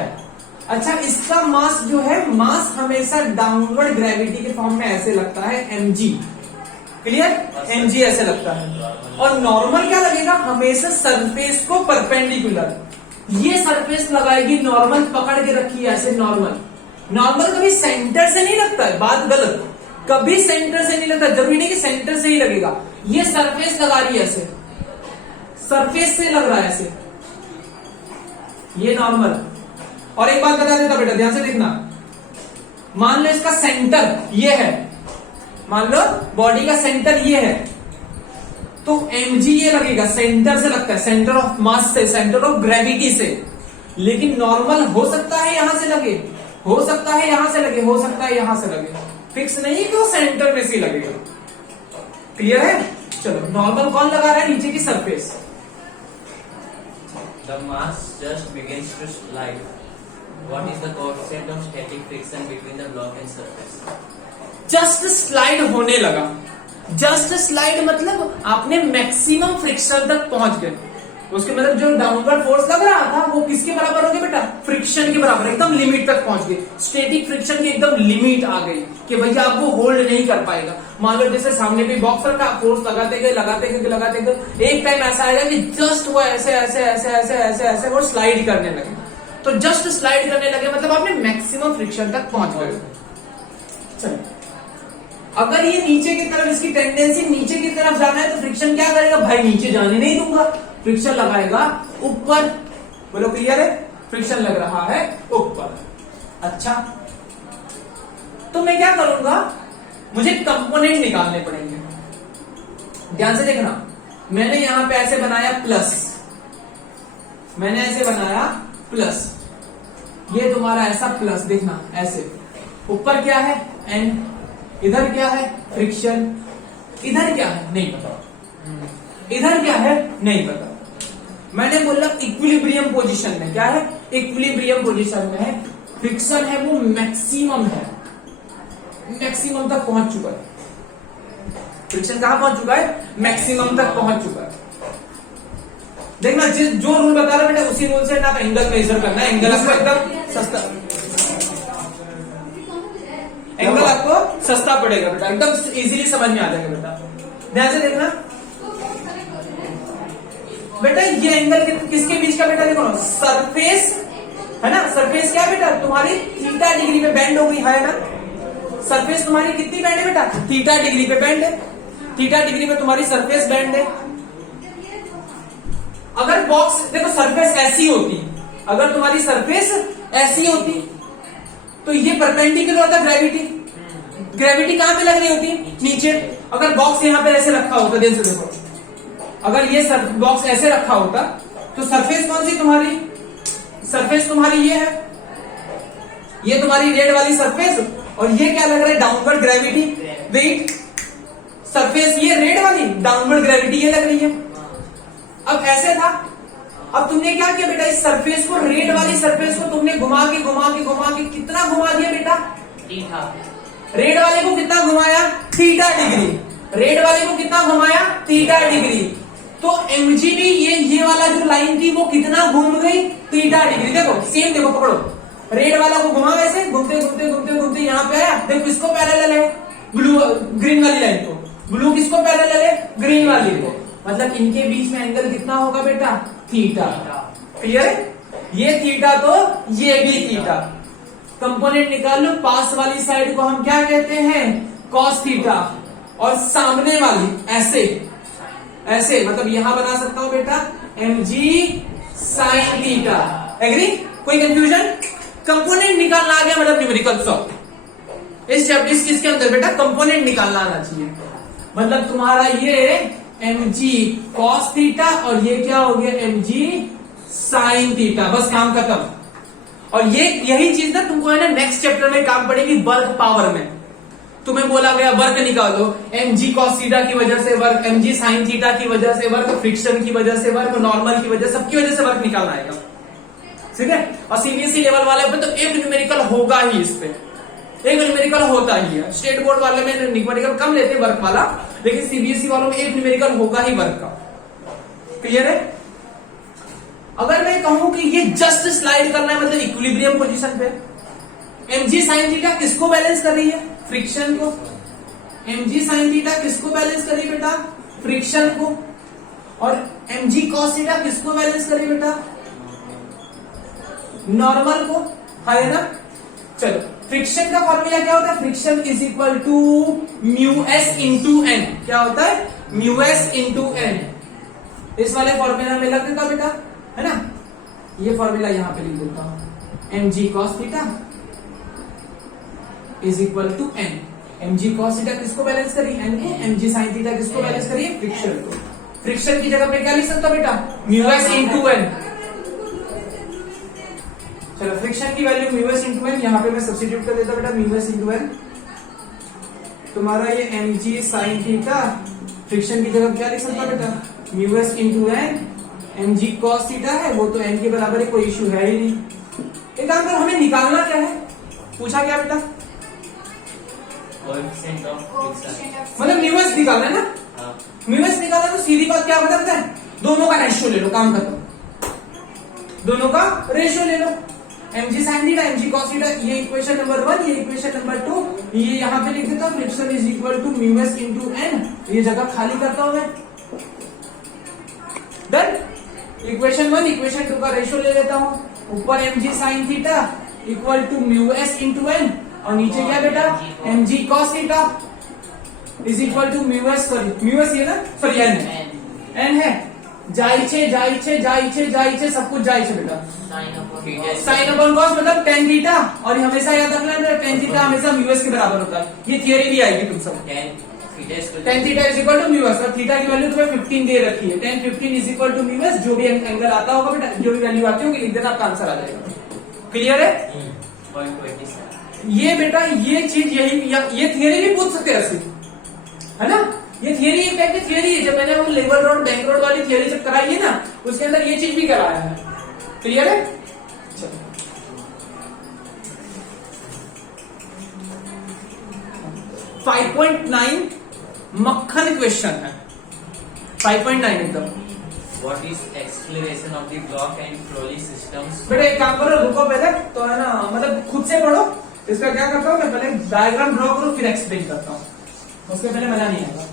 अच्छा, इसका मास जो है, मास हमेशा डाउनवर्ड ग्रेविटी के फॉर्म में ऐसे लगता है mg। क्लियर? mg ऐसे लगता है। और नॉर्मल क्या लगेगा? हमेशा सरफेस को परपेंडिकुलर। ये सरफेस लगाएगी नॉर्मल, पकड़ के रखी है ऐसे नॉर्मल। नॉर्मल कभी सेंटर से नहीं लगता है, बात गलत, कभी सेंटर से नहीं लगता। जरूरी नहीं कि सेंटर से ही लगेगा। ये सरफेस लगा रही है ऐसे, सरफेस से लग रहा है ऐसे, ये नॉर्मल। और एक बात बता देता बेटा, ध्यान से देखना, मान लो इसका सेंटर ये है, मान लो बॉडी का सेंटर ये है, तो mg ये लगेगा, सेंटर से लगता है, सेंटर ऑफ मास से, सेंटर ऑफ ग्रेविटी से। लेकिन नॉर्मल हो सकता है यहां से लगे, हो सकता है यहां से लगे, हो सकता है यहां से लगे, फिक्स नहीं कि वो सेंटर में से लगेगा। क्लियर है? चलो नॉर्मल कौन लगा रहा है? नीचे की surface. The mass just begins to slide. What is the coefficient of static friction between the block and surface? Just slide होने लगा। जस्ट स्लाइड मतलब आपने मैक्सिमम फ्रिक्शन तक पहुंच गए। उसके मतलब जो डाउनवर्ड फोर्स लग रहा था वो किसके बराबर हो गया बेटा? फ्रिक्शन के बराबर, एकदम लिमिट तक पहुंच गए। स्टैटिक फ्रिक्शन की एकदम लिमिट आ गई कि भैया आप वो होल्ड नहीं कर पाएगा। मान लो जैसे सामने पे बॉक्स रखा, फोर्स लगाते गए लगाते गए लगाते गए, एक टाइम ऐसा आएगा कि जस्ट वो ऐसे ऐसे ऐसे ऐसे ऐसे ऐसे और स्लाइड करने लगे। तो जस्ट स्लाइड करने लगे मतलब आपने मैक्सिमम फ्रिक्शन तक पहुंच गए। चलो, अगर ये नीचे की तरफ, इसकी टेंडेंसी नीचे की तरफ जाना है तो फ्रिक्शन क्या करेगा? भाई नीचे जाने नहीं दूंगा, फ्रिक्शन लगाएगा ऊपर। बोलो क्लियर है? फ्रिक्शन लग रहा है ऊपर। अच्छा, तो मैं क्या करूंगा? मुझे कंपोनेंट निकालने पड़ेंगे। ध्यान से देखना, मैंने यहां पे ऐसे बनाया प्लस, मैंने ऐसे बनाया प्लस, ये तुम्हारा ऐसा प्लस, देखना ऐसे। ऊपर क्या है? एन। इधर क्या है? फ्रिक्शन। इधर क्या है? नहीं पता। इधर क्या है? नहीं पता। मैंने बोला इक्विलिब्रियम पोजीशन में। क्या है? इक्विलिब्रियम पोजीशन में है, फ्रिक्शन है वो मैक्सिमम है, मैक्सिमम तक पहुंच चुका है। फ्रिक्शन कहां पहुंच चुका है? मैक्सिमम तक पहुंच चुका है। देखना, जो रूल बता रहा बेटा उसी रूल से ना एंगल मेजर करना है। एंगल आपको एकदम सस्ता, एंगल आपको सस्ता पड़ेगा बेटा, एकदम इजीली समझ में आ जाएगा बेटा। ध्यान से देखना बेटा, ये एंगल किसके बीच का बेटा? देखो ना, सरफेस है ना, सरफेस क्या बेटा तुम्हारी थीटा डिग्री पे बेंड हो गई है ना। सरफेस तुम्हारी कितनी बेंड है बेटा? थीटा डिग्री पे बेंड है। थीटा डिग्री पे तुम्हारी सरफेस बेंड है। अगर बॉक्स, देखो सरफेस ऐसी होती, अगर तुम्हारी सरफेस ऐसी होती तो ये परपेंडिकुलर होता ग्रेविटी। ग्रेविटी कहां पे लग रही होती? नीचे। अगर बॉक्स यहां पे ऐसे रखा होता, ध्यान से देखो, अगर ये बॉक्स ऐसे रखा होता तो सरफेस कौन सी तुम्हारी? सरफेस तुम्हारी ये है, ये तुम्हारी रेड वाली सरफेस, और ये क्या लग रहा है? Downward gravity, weight. सरफेस ये रेड वाली, डाउनवर्ड ग्रेविटी ये लग रही है। अब ऐसे था, अब तुमने क्या किया बेटा, इस सरफेस को, रेड वाली सरफेस को तुमने घुमा के कितना घुमा दिया बेटा, थीटा। रेड वाले को कितना घुमाया, थीटा डिग्री। रेड वाले को कितना घुमाया, थीटा डिग्री। तो mg भी ये वाला जो लाइन थी वो कितना घूम गई, थीटा डिग्री। देखो सेम, देखो पकड़ो, रेड वाला को घुमा वैसे, घूमते घूमते घूमते घूमते यहाँ पे आया। देखो इसको पैरेलल है ब्लू, ग्रीन वाली लाइन को, ब्लू किसको पैरेलल है, ग्रीन वाली को। मतलब इनके बीच में एंगल कितना होगा बेटा, थीटा। क्लियर है, ये थीटा तो ये भी थीटा। कंपोनेंट निकाल लो, पास वाली साइड को हम क्या कहते हैं, कॉस थीटा, और सामने वाली ऐसे मतलब यहां बना सकता हूं बेटा mg sin थीटा। एग्री, कोई कंफ्यूजन? कंपोनेंट निकालना आ गया मतलब न्यूमेरिकल सॉल्व। इस चैप्टर इसके अंदर बेटा कंपोनेंट निकालना आना चाहिए। मतलब तुम्हारा ये mg cos थीटा और ये क्या हो गया, mg sin थीटा। बस काम खत्म। और यही चीज ना तुमको है ना नेक्स्ट चैप्टर में काम पड़ेगी, वर्क पावर में। तुम्हें बोला गया वर्क निकालो, mg cos थीटा की वजह से वर्क, mg sin थीटा की वजह से वर्क, फ्रिक्शन की वजह से वर्क, नॉर्मल की वजह, सबकी वजह से वर्क निकालना आएगा। ठीक है, और सीबीएसई लेवल वाले पे तो एक न्यूमेरिकल होगा ही, इस पे एक न्यूमेरिकल होता ही है। स्टेट बोर्ड वाले में न्यूमेरिकल कम लेते वर्क वाला, लेकिन सीबीएसई वालों में एक न्यूमेरिकल होगा ही वर्क का। क्लियर है? अगर मैं कहूं कि ये जस्ट स्लाइड करना है, मतलब इक्विलिब्रियम पोजीशन पे, mg sin थीटा किसको बैलेंस कर रही है, फ्रिक्शन को। mg sin थीटा किसको बैलेंस करी बेटा, फ्रिक्शन को। और mg cos थीटा किसको बैलेंस करी बेटा, नॉर्मल को। है ना? चलो, फ्रिक्शन का फॉर्मूला क्या होता है, friction is equal to mu S into N. क्या होता है, म्यू एस इंटू एन। इस वाले फॉर्मूला में लग देता बेटा, है ना? ये फॉर्मूला यहां पे लिख देता हूं, mg cos theta is equal to N. mg cos theta किसको बैलेंस करी, एन को। mg sin थीटा किसको बैलेंस करी, फ्रिक्शन को। फ्रिक्शन की जगह पे क्या लिख सकता बेटा, म्यू एस इंटू एन। चलो, फ्रिक्शन की value mu S into N, यहां पे मैं सब्स्टिट्यूट कर देता बेटा, म्यू एस इंटू एन। तुम्हारा ये mg sin थीटा, फ्रिक्शन की जगह क्या लिख सकता बेटा, mu S into N. mg cos theta है, वो तो n के बराबर है, कोई इश्यू है ही नहीं। एक काम करो, हमें निकालना क्या है, पूछा क्या बेटा, कोएफिशिएंट ऑफ फ्रिक्शन, मतलब म्यू एस निकालना है ना। हाँ, म्यू एस निकालना तो सीधी बात क्या पता है, दोनों का रेशियो ले लो, काम खत्म। दोनों का रेशियो ले लो, mg sin theta, mg cos theta, ये इक्वेशन नंबर 1, ये इक्वेशन नंबर 2, ये यहां पे लिख देता हूं, friction is equal to mu S into N. ये जगह खाली करता हूं मैं। डन। इक्वेशन 1 इक्वेशन 2 का रेशियो ले लेता हूं, ऊपर mg sin theta equal to mu S into N, और नीचे क्या बेटा, mg cos theta is equal to mu S, mu S ये ना, सॉरी एन है, जाइछे सब कुछ जाइछे बेटा, साइन अपॉन कॉस मतलब टेन थीटा। और हमेशा याद रखना है, टेन थीटा हमेशा म्यू एस के बराबर होता है। ये थियरी भी आएगी तुम सब। Tan theta is equal to mu S, और थीटा की वैल्यू तुम्हें 15 दे रखी है। 10 15 is equal to mu S, जो भी एंगल आता होगा बेटा, जो भी वैल्यू आती होगी लिख देना, आपका आंसर आ जाएगा। क्लियर है? ये बेटा ये चीज ये थियरी भी पूछ सकते हैं ऐसे, है ना? ये थियरी एक टाइप की थियरी है। जब मैंने वो लेवल रोड बैंक रोड वाली थियरी जब कराई है ना, उसके अंदर ये चीज भी कराया है। क्लियर है? चलो, 5.9 मक्खन क्वेश्चन है, 5.9 एकदम। What is acceleration of the block and trolley systems? बेटा एक काम करो, रुको पहले तो, है ना, मतलब खुद से पढ़ो। इसका क्या करता हूँ मैं, पहले डायग्राम ड्रॉ करूँ फिर एक्सप्लेन करता हूँ, उसके पहले मजा नहीं आएगा।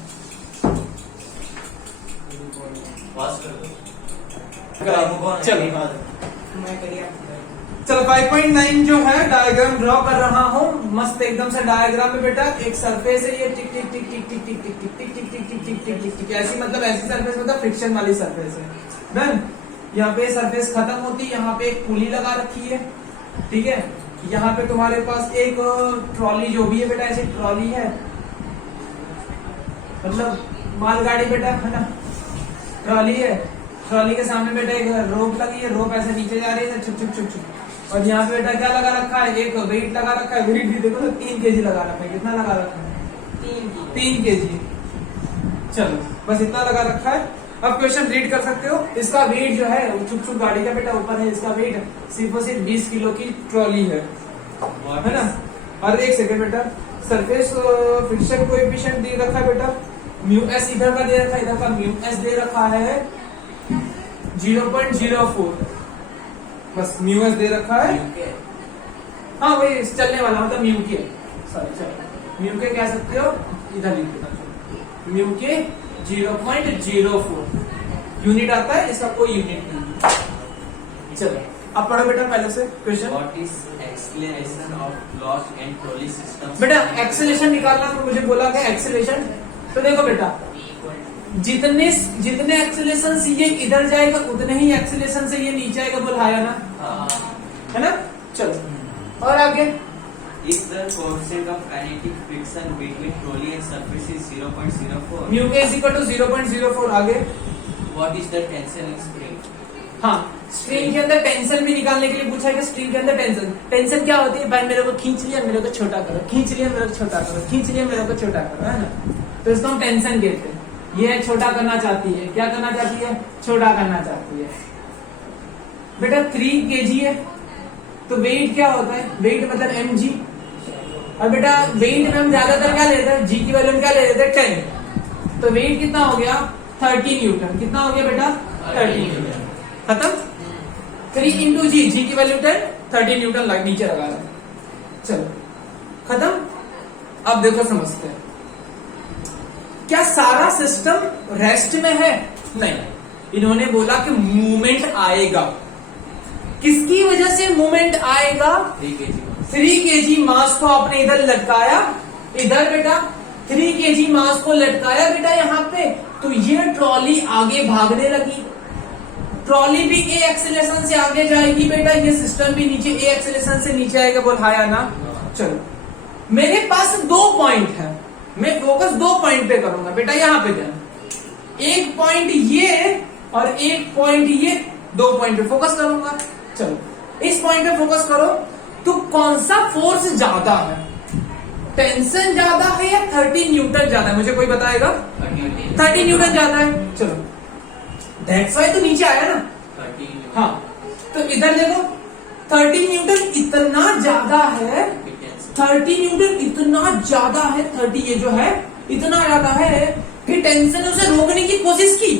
चलो 5.9 जो है डायग्राम ड्रॉ कर रहा हूँ, मस्त एकदम से डायग्राम में बेटा। एक सरफेस है ये, टिक टिक टिक टिक टिक टिक टिक टिक टिक टिक टिक टिक टिक टिक टिक टिक, ऐसी मतलब ऐसी सरफेस मतलब फ्रिक्शन वाली सरफेस है। डन। यहाँ पे सरफेस खत्म होती है, यहाँ पे एक पुली लगा रखी है, ठीक है। यहाँ पे तुम्हारे पास एक ट्रॉली जो भी है बेटा, ऐसी ट्रॉली है, मतलब मालगाड़ी बेटा, है ना, ट्रॉली है। ट्रॉली के सामने बेटा एक रोप लगी है, रोप ऐसे नीचे जा रही है, छुप छुप छुप छुप। और यहाँ पे बेटा क्या लगा रखा है, एक वेट लगा रखा है, वेट भी देखो तो 3 kg लगा रखा है। कितना लगा रखा है, 3 kg। चलो बस इतना लगा रखा है। अब क्वेश्चन रीड कर सकते हो। इसका वेट जो है चुप चुप गाड़ी का बेटा ऊपर है, इसका वेट सिर्फ और सिर्फ 20 किलो की ट्रॉली है ना। और एक सेकंड बेटा, सरफेस फ्रिक्शन कोएफिशिएंट दे रखा है बेटा, म्यू एस इधर का दे रखा है, इधर का म्यू एस दे रखा है 0.04, बस म्यू एस दे रखा है। हाँ वही चलने वाला मतलब म्यू के, सॉरी चलो म्यू के कह सकते हो, इधर लिख देना म्यू के 0.04 यूनिट आता है, इसका कोई यूनिट नहीं। चलो अब पढ़ो बेटा पहले से question. What is acceleration of block and trolley systems? बेटा एक्सेलेरेशन निकालना तो मुझे बोला गया एक्सेलेरेशन, तो देखो बेटा जितने जितने एक्सेलेरेशन से ये इधर जाएगा उतने ही एक्सेलेरेशन से ये नीचे आएगा, बोलाया ना, है ना। चलो और आगे, If the coefficient of kinetic friction between trolley and surface is 0.04, mu के इज इक्वल टू 0.04। आगे what is the tension in spring? हाँ, स्ट्रिंग के अंदर टेंशन भी निकालने के लिए पूछा है कि स्ट्रिंग के अंदर टेंशन, टेंशन क्या होती है भाई, मेरे को खींच लिया मेरे को छोटा करो, खींच लिया मेरे को छोटा करो, खींच लिया मेरे को छोटा करो, है ना। तो इसको हम टेंशन कहते हैं। ये छोटा करना चाहती है, क्या करना चाहती है, छोटा करना चाहती है। बेटा 3 kg है, तो वेट क्या होता है, वेट मतलब mg। और बेटा वेट में हम ज्यादातर क्या लेते हैं, जी की वैल्यू क्या ले लेते हैं 10, तो वेट कितना हो गया 30 न्यूटन। कितना हो गया बेटा 30 न्यूटन। खत्म। 3 इंटू जी, जी की वैल्यू 10, 30 न्यूटन लग नीचे लगा है। चलो खत्म। अब देखो समझते हैं, क्या सारा सिस्टम रेस्ट में है, नहीं। इन्होंने बोला कि मूवमेंट आएगा, किसकी वजह से मूवमेंट आएगा, 3 kg मास को आपने इधर लटकाया, इधर बेटा 3 kg मास को लटकाया बेटा यहाँ पे, तो ये ट्रॉली आगे भागने लगी, ट्रॉली भी ए एक्सेलरेशन से आगे जाएगी बेटा, ये सिस्टम भी नीचे ए एक्सेलरेशन से नीचे आएगा, बोलाया ना। चलो मेरे पास 2 पॉइंट है, मैं फोकस 2 पॉइंट पे करूंगा बेटा, यहां पे जाना, एक पॉइंट ये और एक पॉइंट ये, 2 पॉइंट पे फोकस करूंगा। चलो इस पॉइंट पे फोकस करो, तो कौन सा फोर्स ज्यादा है, टेंशन ज्यादा है या 30 न्यूटन ज्यादा है, मुझे कोई बताएगा। 30 न्यूटन ज्यादा है। चलो दैट्स व्हाई तो नीचे आया ना। हाँ तो इधर देखो 30 न्यूटन इतना ज्यादा है, 30 न्यूटन इतना ज्यादा है, 30 ये जो है इतना ज्यादा है कि टेंशन उसे रोकने की कोशिश की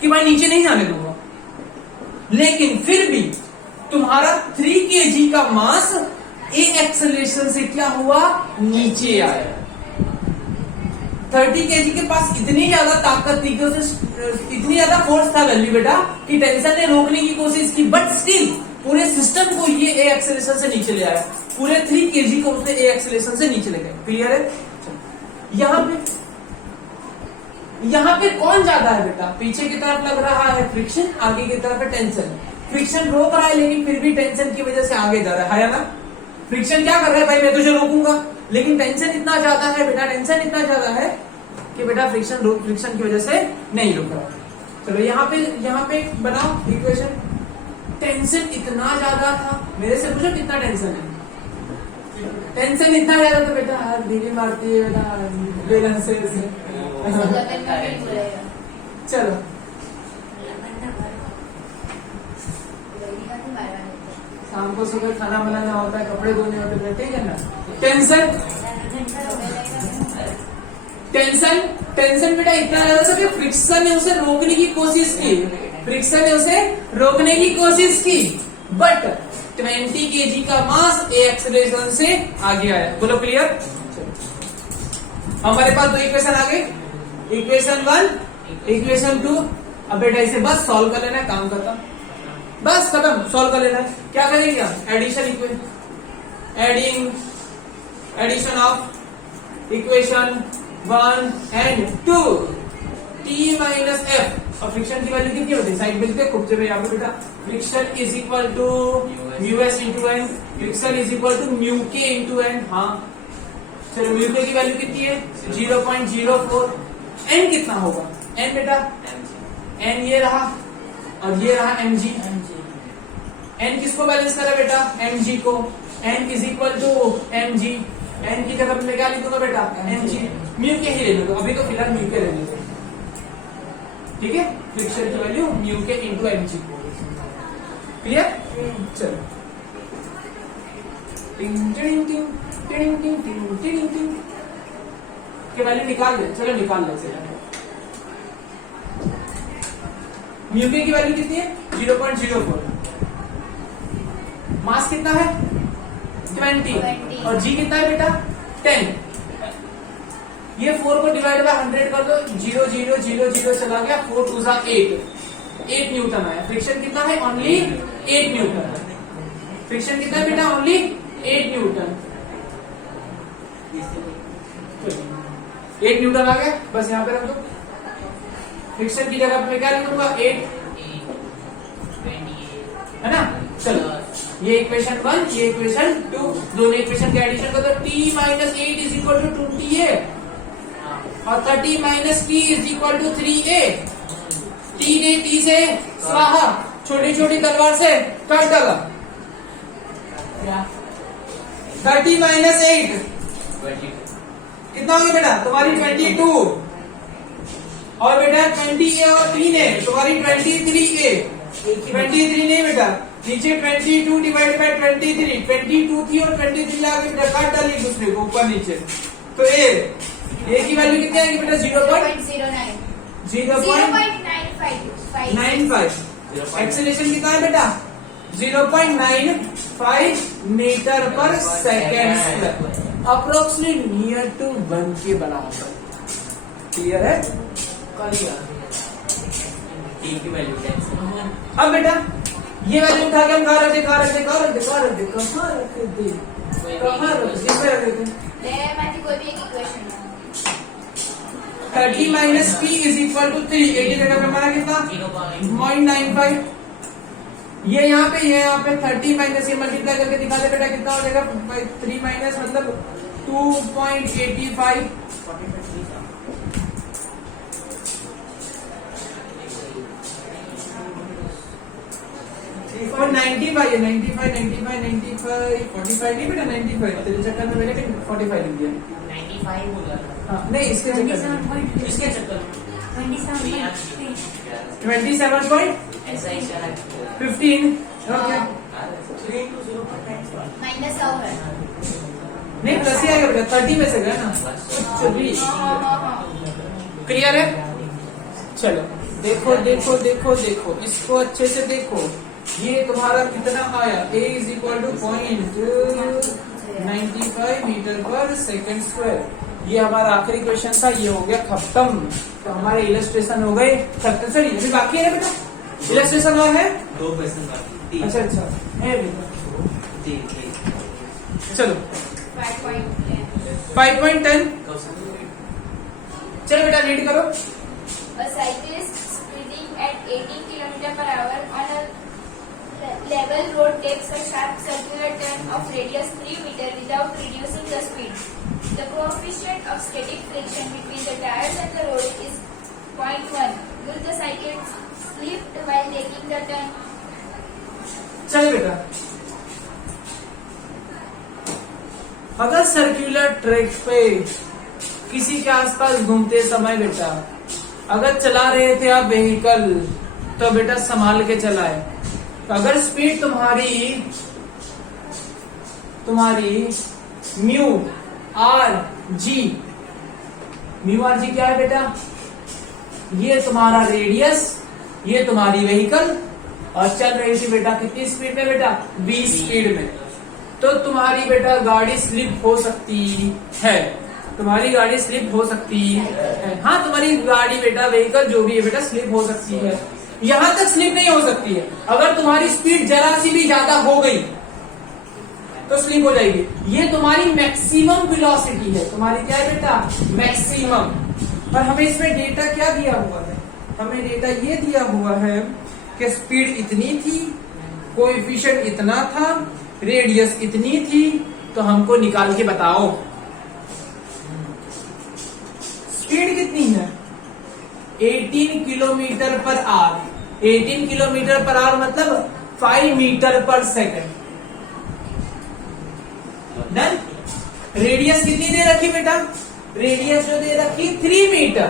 कि भाई नीचे नहीं जाने दूंगा, लेकिन फिर भी तुम्हारा 3 kg का मास ए एक्सेलरेशन से क्या हुआ, नीचे आया। 30 kg के पास इतनी ज्यादा ताकत थी कि उसे इतनी ज्यादा फोर्स था वैल्यू बेटा कि टेंशन ने रोकने की कोशिश की, बट स्टिल पूरे सिस्टम को ये ए एक्सेलरेशन से नीचे ले आया, पूरे 3 kg को उसने ए एक्सेलरेशन से नीचे ले गए। क्लियर है। यहाँ पे कौन ज्यादा है बेटा, पीछे की तरफ लग रहा है फ्रिक्शन, आगे की तरफ है टेंशन। फ्रिक्शन रोक रहा है लेकिन फिर भी टेंशन की वजह से आगे जा रहा है ना। फ्रिक्शन क्या कर रहा है भाई, मैं तुझे रोकूंगा, लेकिन टेंशन इतना ज्यादा है बेटा, टेंशन इतना ज्यादा है कि बेटा फ्रिक्शन की वजह से नहीं रुक रहा। चलो यहाँ पे बनाओ इक्वेशन। टेंशन इतना ज्यादा था, मेरे से पूछो कितना टेंशन है, टेंशन इतना ज्यादा तो बेटा धीरे मारती है बेटा, बेलन से चलो शाम को सुबह खाना बनाना होता है, कपड़े धोने होते हैं, ठीक है ना। टेंशन बेटा इतना ज्यादा था कि फ्रिक्शन ने उसे रोकने की कोशिश की, फ्रिक्शन ने उसे रोकने की कोशिश की, बट 20 kg का मास ए एक्सेलरेशन से आगे आया। बोलो क्लियर। हमारे पास 2 इक्वेशन आ गए, इक्वेशन 1, इक्वेशन 2। अब बेटा इसे बस सॉल्व कर लेना है, काम खत्म, बस खत्म, सॉल्व कर लेना है। क्या करेंगे, addition of equation 1 and 2, T minus F. और फ्रिक्शन की वैल्यू कितनी होती है, साइड में खूब से यहाँ पे बेटा, friction is equal to mu S into N, friction is equal to mu K into N. हाँ चलो म्यू के की वैल्यू कितनी है 0.04। एन कितना होगा, एन बेटा एन ये रहा और ये रहा mg। एन किसको बैलेंस करा बेटा, mg को। N is equal to mg, N की जगह मैं क्या लिखूंगा बेटा mg, म्यू के ही ले लूंगा, अभी तो फिलहाल म्यू के ले लेंगे। ठीक है, फ्रिक्शन की value mu K into mg। Clear? चलो टिंग टिंग टिंग टिंग टिंग टिंग टिंग टिंग के वैल्यू निकाल दे। चलो निकाल लेते हैं। म्यू के की वैल्यू कितनी है? 0.04। मास कितना है? 20 और जी कितना है बेटा? 10। ये 4 को डिवाइड बाय 100 कर दो, 0 0 0 0 चला गया, 4 2 जा 8 न्यूटन आया। फ्रिक्शन कितना है? Only 8 Newton. फ्रिक्शन कितना है बेटा? Only 8 Newton. 8 न्यूटन आ गया, बस यहाँ पे रख दो। फ्रिक्शन की जगह पे क्या लिखूंगा? 8, है ना? चलो ये इक्वेशन 1, ये इक्वेशन 2, दोनों इक्वेशन के एडिशन को तो t minus 8 is equal to 2ta और 30 minus t is equal to 3a। t ने t से स्वाहा छोटी छोटी तलवार से काट डाला। 30 माइनस 8 कितना हो गया बेटा? तुम्हारी 22 और बेटा 20a और 3 ने तुम्हारी 23a। 23 नहीं बेटा, नीचे 22 डिवाइड बाय 23, 22 थी और 23 आगे बेटा काट डाली दूसरे को ऊपर नीचे। तो ए की वैल्यू कितनी आएगी बेटा? 0.95। एक्सेलरेशन कितना है बेटा? 0.95 metre per second, approximately near to 1 के बराबर। क्लियर है? टी की वैल्यू 10। अब बेटा ये वैल्यू उठा के हम कहाँ रख दे? कोई भी एक equation 30 minus p is equal to 3। 80 जगह पे हमारा कितना? 0.95। ये यहाँ पे 30 माइनस ये मल्टीप्लाई करके दिखा दे बेटा, कितना हो जाएगा? 3 माइनस मतलब 2.85। और 95 है, 45 नहीं बेटा, 95 तेरे चक्कर में मैंने 45 लिख दिया। 95 हो जाता है। हाँ, नहीं इसके चक्कर में, इसके चक्कर में 27 पॉइंट ऐसा ही चला है। 15। ओके, माइनस और है। नहीं प्लस ही आएगा बेटा, 30 में से गया ना। क्लियर है? चलो देखो देखो देखो देखो, इसको अच्छे से देखो। ये तुम्हारा कितना आया? a is equal to 0.95 metre per second square. ये हमारा आखिरी क्वेश्चन था, ये हो गया खत्म। तो हमारे इलस्ट्रेशन हो गए खत्म। सर अभी बाकी है ना बेटा? इलस्ट्रेशन और है 2 क्वेश्चन बाकी। अच्छा अच्छा है बेटा। चलो 5.10 चलो बेटा रीड करो। A cyclist speeding at 80 km per hour on a level road takes a sharp circular turn of radius 3 meter without reducing the speed. The coefficient of static friction between the tires and the road is 0.1. Will the cyclist slip while taking the turn? चलो बेटा, अगर circular track पे किसी के आसपास घूमते समय बेटा अगर चला रहे थे आप व्हीकल, तो बेटा संभाल के चलाए। अगर स्पीड तुम्हारी म्यू आर जी क्या है बेटा? ये तुम्हारा रेडियस, ये तुम्हारी व्हीकल, और चल रही थी बेटा कितनी स्पीड में बेटा? 20 स्पीड में। तो तुम्हारी बेटा गाड़ी स्लिप हो सकती है, तुम्हारी गाड़ी स्लिप हो सकती है। हाँ, तुम्हारी गाड़ी बेटा व्हीकल जो भी है बेटा स्लिप हो सकती है। यहां तक स्लिप नहीं हो सकती है, अगर तुम्हारी स्पीड जरा सी भी ज्यादा हो गई तो स्लिप हो जाएगी। ये तुम्हारी मैक्सिमम वेलोसिटी है, तुम्हारी क्या है बेटा? मैक्सिमम। और हमें इसमें डेटा क्या दिया हुआ है? हमें डेटा ये दिया हुआ है कि स्पीड इतनी थी, कोएफिशिएंट इतना था, रेडियस इतनी थी, तो हमको निकाल के बताओ स्पीड कितनी है? 18 kilometre per hour. 18 kilometre per hour मतलब 5 मीटर पर सेकंड। डन। रेडियस कितनी दे रखी बेटा? रेडियस जो दे रखी 3 मीटर।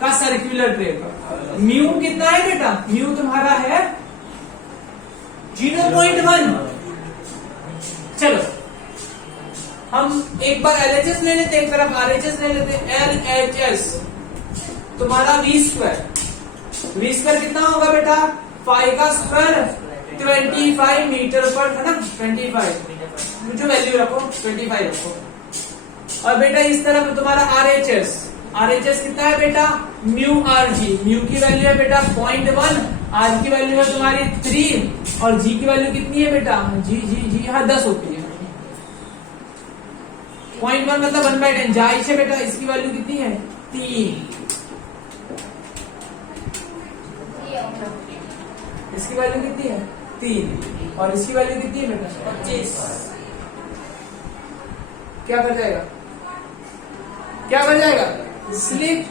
का सर्कुलर ट्रैक। म्यू कितना है बेटा? म्यू तुम्हारा है 0.1। चलो हम एक बार LHS ले लेते, एक तरफ RHS ले लेते। LHS तुम्हारा v स्क्वायर कितना होगा बेटा? 5 का स्क्वायर 25 मीटर पर, है ना? 25 जो वैल्यू रखो 25 रखो। और बेटा इस तरफ तुम्हारा RHS कितना है बेटा? म्यू RG, म्यू की वैल्यू है बेटा 0.1, R की वैल्यू है तुम्हारी 3 और G की वैल्यू कितनी है बेटा? जी यहाँ 10 होती है। 0.1 मतलब 1/10 जाहिर से बेटा इसकी वैल्यू कितनी है? 3। इसकी वैल्यू कितनी है? 3 और इसकी वैल्यू कितनी है बेटा? 25। क्या कर जाएगा? क्या बन जाएगा? स्लिप।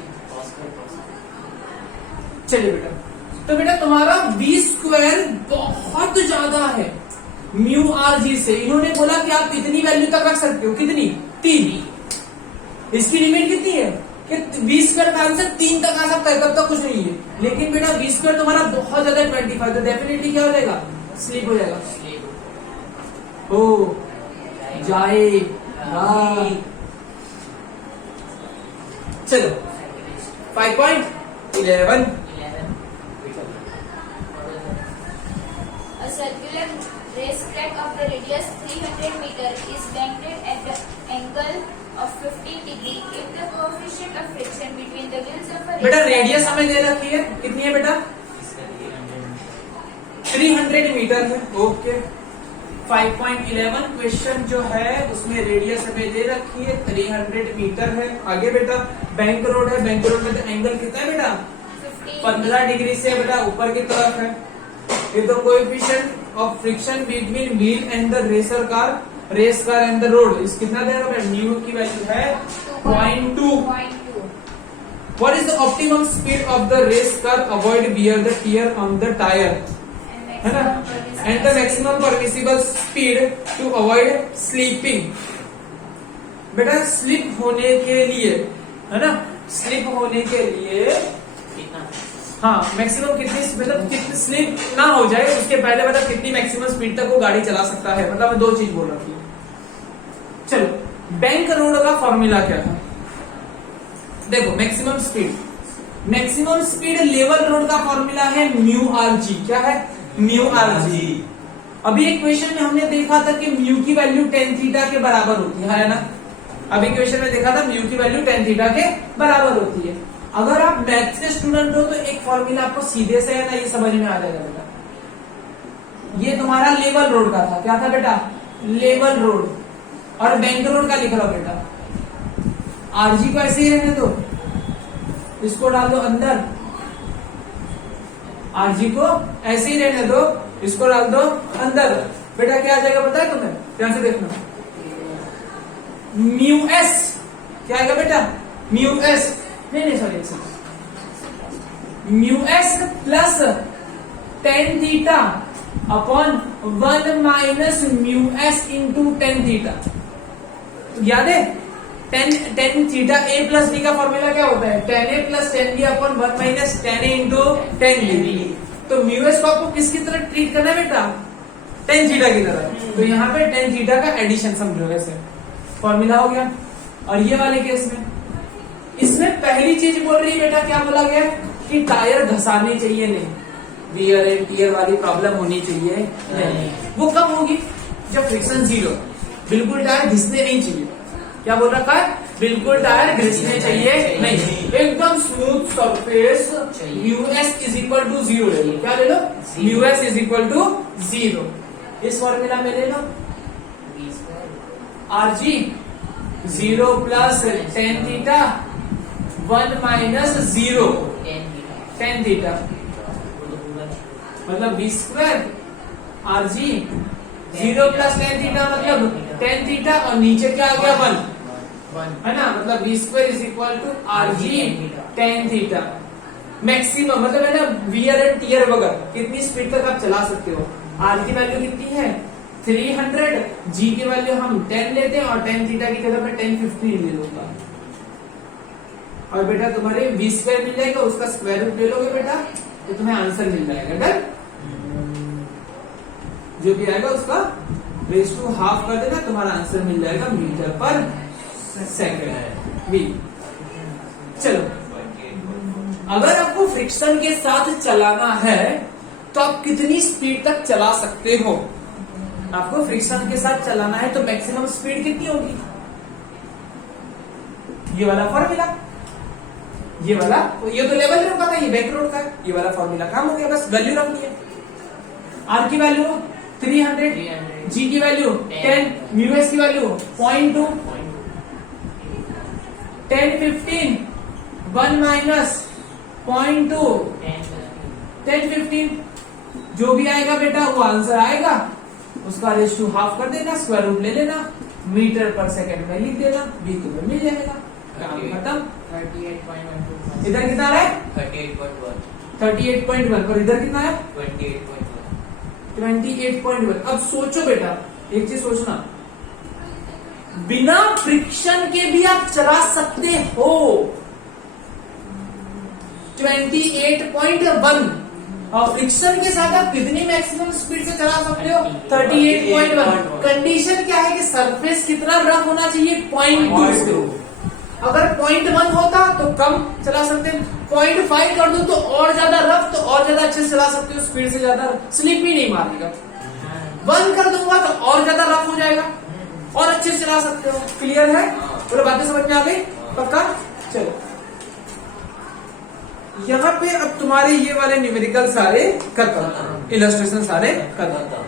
चलिए बेटा, तो बेटा तुम्हारा v स्क्वायर बहुत ज्यादा है म्यू RG से। इन्होंने बोला कि आप कितनी वैल्यू तक रख सकते हो? कितनी? 3। इसकी लिमिट कितनी है कि v स्क्वायर का आंसर 3 तक आ सकता है, तब तक कुछ नहीं है। लेकिन बेटा v स्क्वायर तुम्हारा बहुत ज्यादा 25, तो डेफिनेटली क्या हो जाएगा? स्लिप हो जाएगा। हो जाएगा। चलो 5.11 A circular racetrack of the radius 300 meter is banked at the angle of 15 degree if the coefficient of friction between the wheels of a बेटा रेडियस हमें दे रखी है, कितनी है बेटा? 300 मीटर है। ओके 5.11 क्वेश्चन जो है उसमें रेडियस हमें दे रखी है 300 मीटर है। आगे बेटा बैंक रोड है, बैंक रोड में तो एंगल कितना है बेटा? 15 डिग्री से बेटा ऊपर की तरफ है। ये तो coefficient of friction between wheel and the race car and the road is कितना दे रखा है? न्यू की वैल्यू है 0.2। What is the optimum speed of the race car avoid bear the tear on the tyre, है ना? And the maximum permissible speed to avoid sleeping. बेटा slip होने के लिए, है ना? स्लिप होने के लिए हाँ मैक्सिमम कितनी, मतलब कितनी स्लिप ना हो जाए उसके पहले मतलब कितनी मैक्सिमम स्पीड तक वो गाड़ी चला सकता है। मतलब मैं 2 चीज बोल रखी है। चलो बैंक रोड का फॉर्मूला क्या है? देखो मैक्सिमम स्पीड लेवल रोड का फॉर्मूला है म्यू RG। क्या है? Mu RG। अभी एक क्वेश्चन में हमने देखा था कि म्यू की वैल्यू tan थीटा के बराबर होती है ना? अभी क्वेश्चन में देखा था म्यू की वैल्यू tan थीटा के बराबर होती है। अगर आप मैथ्स के स्टूडेंट हो तो एक फॉर्मूला आपको सीधे से है ना ये समझ में आ जाएगा बेटा। ये तुम्हारा लेवल रोड का था। क्या था बेटा? Level road. और बैंक रोड का लिख रहा बेटा। RG को ऐसे ही रहने दो, इसको डाल दो अंदर। RG को ऐसे ही रहने दो, इसको डाल दो अंदर। बेटा क्या आ जाएगा पता है तुम्हें? ध्यान से देखना। म्यू S क्या आएगा बेटा? म्यू S नहीं sorry mu S plus tan theta upon 1 minus mu S into tan theta. याद है tan theta a plus b का फॉर्मूला क्या होता है? tan a plus tan b upon 1 minus tan a into tan b। तो mu S को आपको किसकी तरह ट्रीट करना है बेटा? tan थीटा की तरह। तो यहाँ पे tan थीटा का एडिशन समझो, वैसे फॉर्मूला हो गया। और ये वाले केस में इसमें पहली चीज बोल रही है बेटा, क्या बोला गया कि टायर घसाने चाहिए नहीं, वियर एंड टियर वाली प्रॉब्लम होनी चाहिए नहीं। वो कब होगी? जब फ्रिक्शन 0, बिल्कुल टायर घिसने नहीं चाहिए। क्या बोल रखा है? बिल्कुल टायर घिसने चाहिए नहीं, एकदम smooth surface. Mu S is equal to 0 ले लो। क्या ले लो? Mu S is equal to 0। इस फॉर्मूला में ले लो RG 0 plus tan theta 1 minus 0 tan theta, मतलब v square RG 0 plus tan theta मतलब tan थीटा और नीचे क्या आ गया 1, है ना? मतलब v square is equal to RG tan theta. Maximum मतलब है ना वियर एंड टियर वगैरह कितनी स्पीड तक आप चला सकते हो। R की वैल्यू कितनी है? 300। G की वैल्यू हम 10 लेते हैं और tan थीटा की जगह पे 1050 ले लूंगा। और बेटा तुम्हारे v स्क्वायर मिल जाएगा, उसका स्क्वायर रूट ले लोगे बेटा तो तुम्हें आंसर मिल जाएगा। डन, जो भी आएगा उसका रेज टू हाफ कर देना, तुम्हारा आंसर मिल जाएगा मीटर पर सेकंड v। चलो, अगर आपको फ्रिक्शन के साथ चलाना है तो आप कितनी स्पीड तक चला सकते हो? आपको फ्रिक्शन के साथ चलाना है तो मैक्सिमम स्पीड कितनी होगी? ये वाला फॉर्मूला, ये वाला, तो ये तो लेवल में पता है, ये बैक रोड का है, ये वाला फॉर्मूला काम हो गया, बस वैल्यू रखनी है। आर की वैल्यू 300, जी की वैल्यू 10, म्यूएस की वैल्यू 0.2, 10, 15, 1 माइनस 0.2, 10, 15, जो भी आएगा बेटा वो आंसर आएगा, उसका रेशियो हाफ कर देना, स्क्वायर रूट ले लेना, मीटर पर सेकंड में लिख देना, बी तुम्हें मिल जाएगा, काम खत्म। 38.12। इधर कितना है? 38.1, 38.1, और इधर कितना है? 28.1। 28.1। अब सोचो बेटा, एक चीज सोचना, बिना फ्रिक्शन के भी आप चला सकते हो 28.1, और फ्रिक्शन के साथ आप कितनी मैक्सिमम स्पीड से चला सकते हो? 38.1। कंडीशन क्या है कि सरफेस कितना रफ होना चाहिए? 0.2 से। अगर 0.1 होता तो कम चला सकते हैं, 0.5 कर दो तो और ज्यादा रफ, तो और ज्यादा अच्छे से चला सकते हो, स्पीड से ज्यादा स्लिप ही नहीं मारेगा। 1 कर दूंगा तो और ज्यादा रफ हो जाएगा और अच्छे से चला सकते हो। क्लियर है? बोलो, बातें समझ में आ गई? पक्का? चलो, यहाँ पे अब तुम्हारे ये वाले न्यूमेरिकल सारे खत्म, इलस्ट्रेशन सारे खत्म।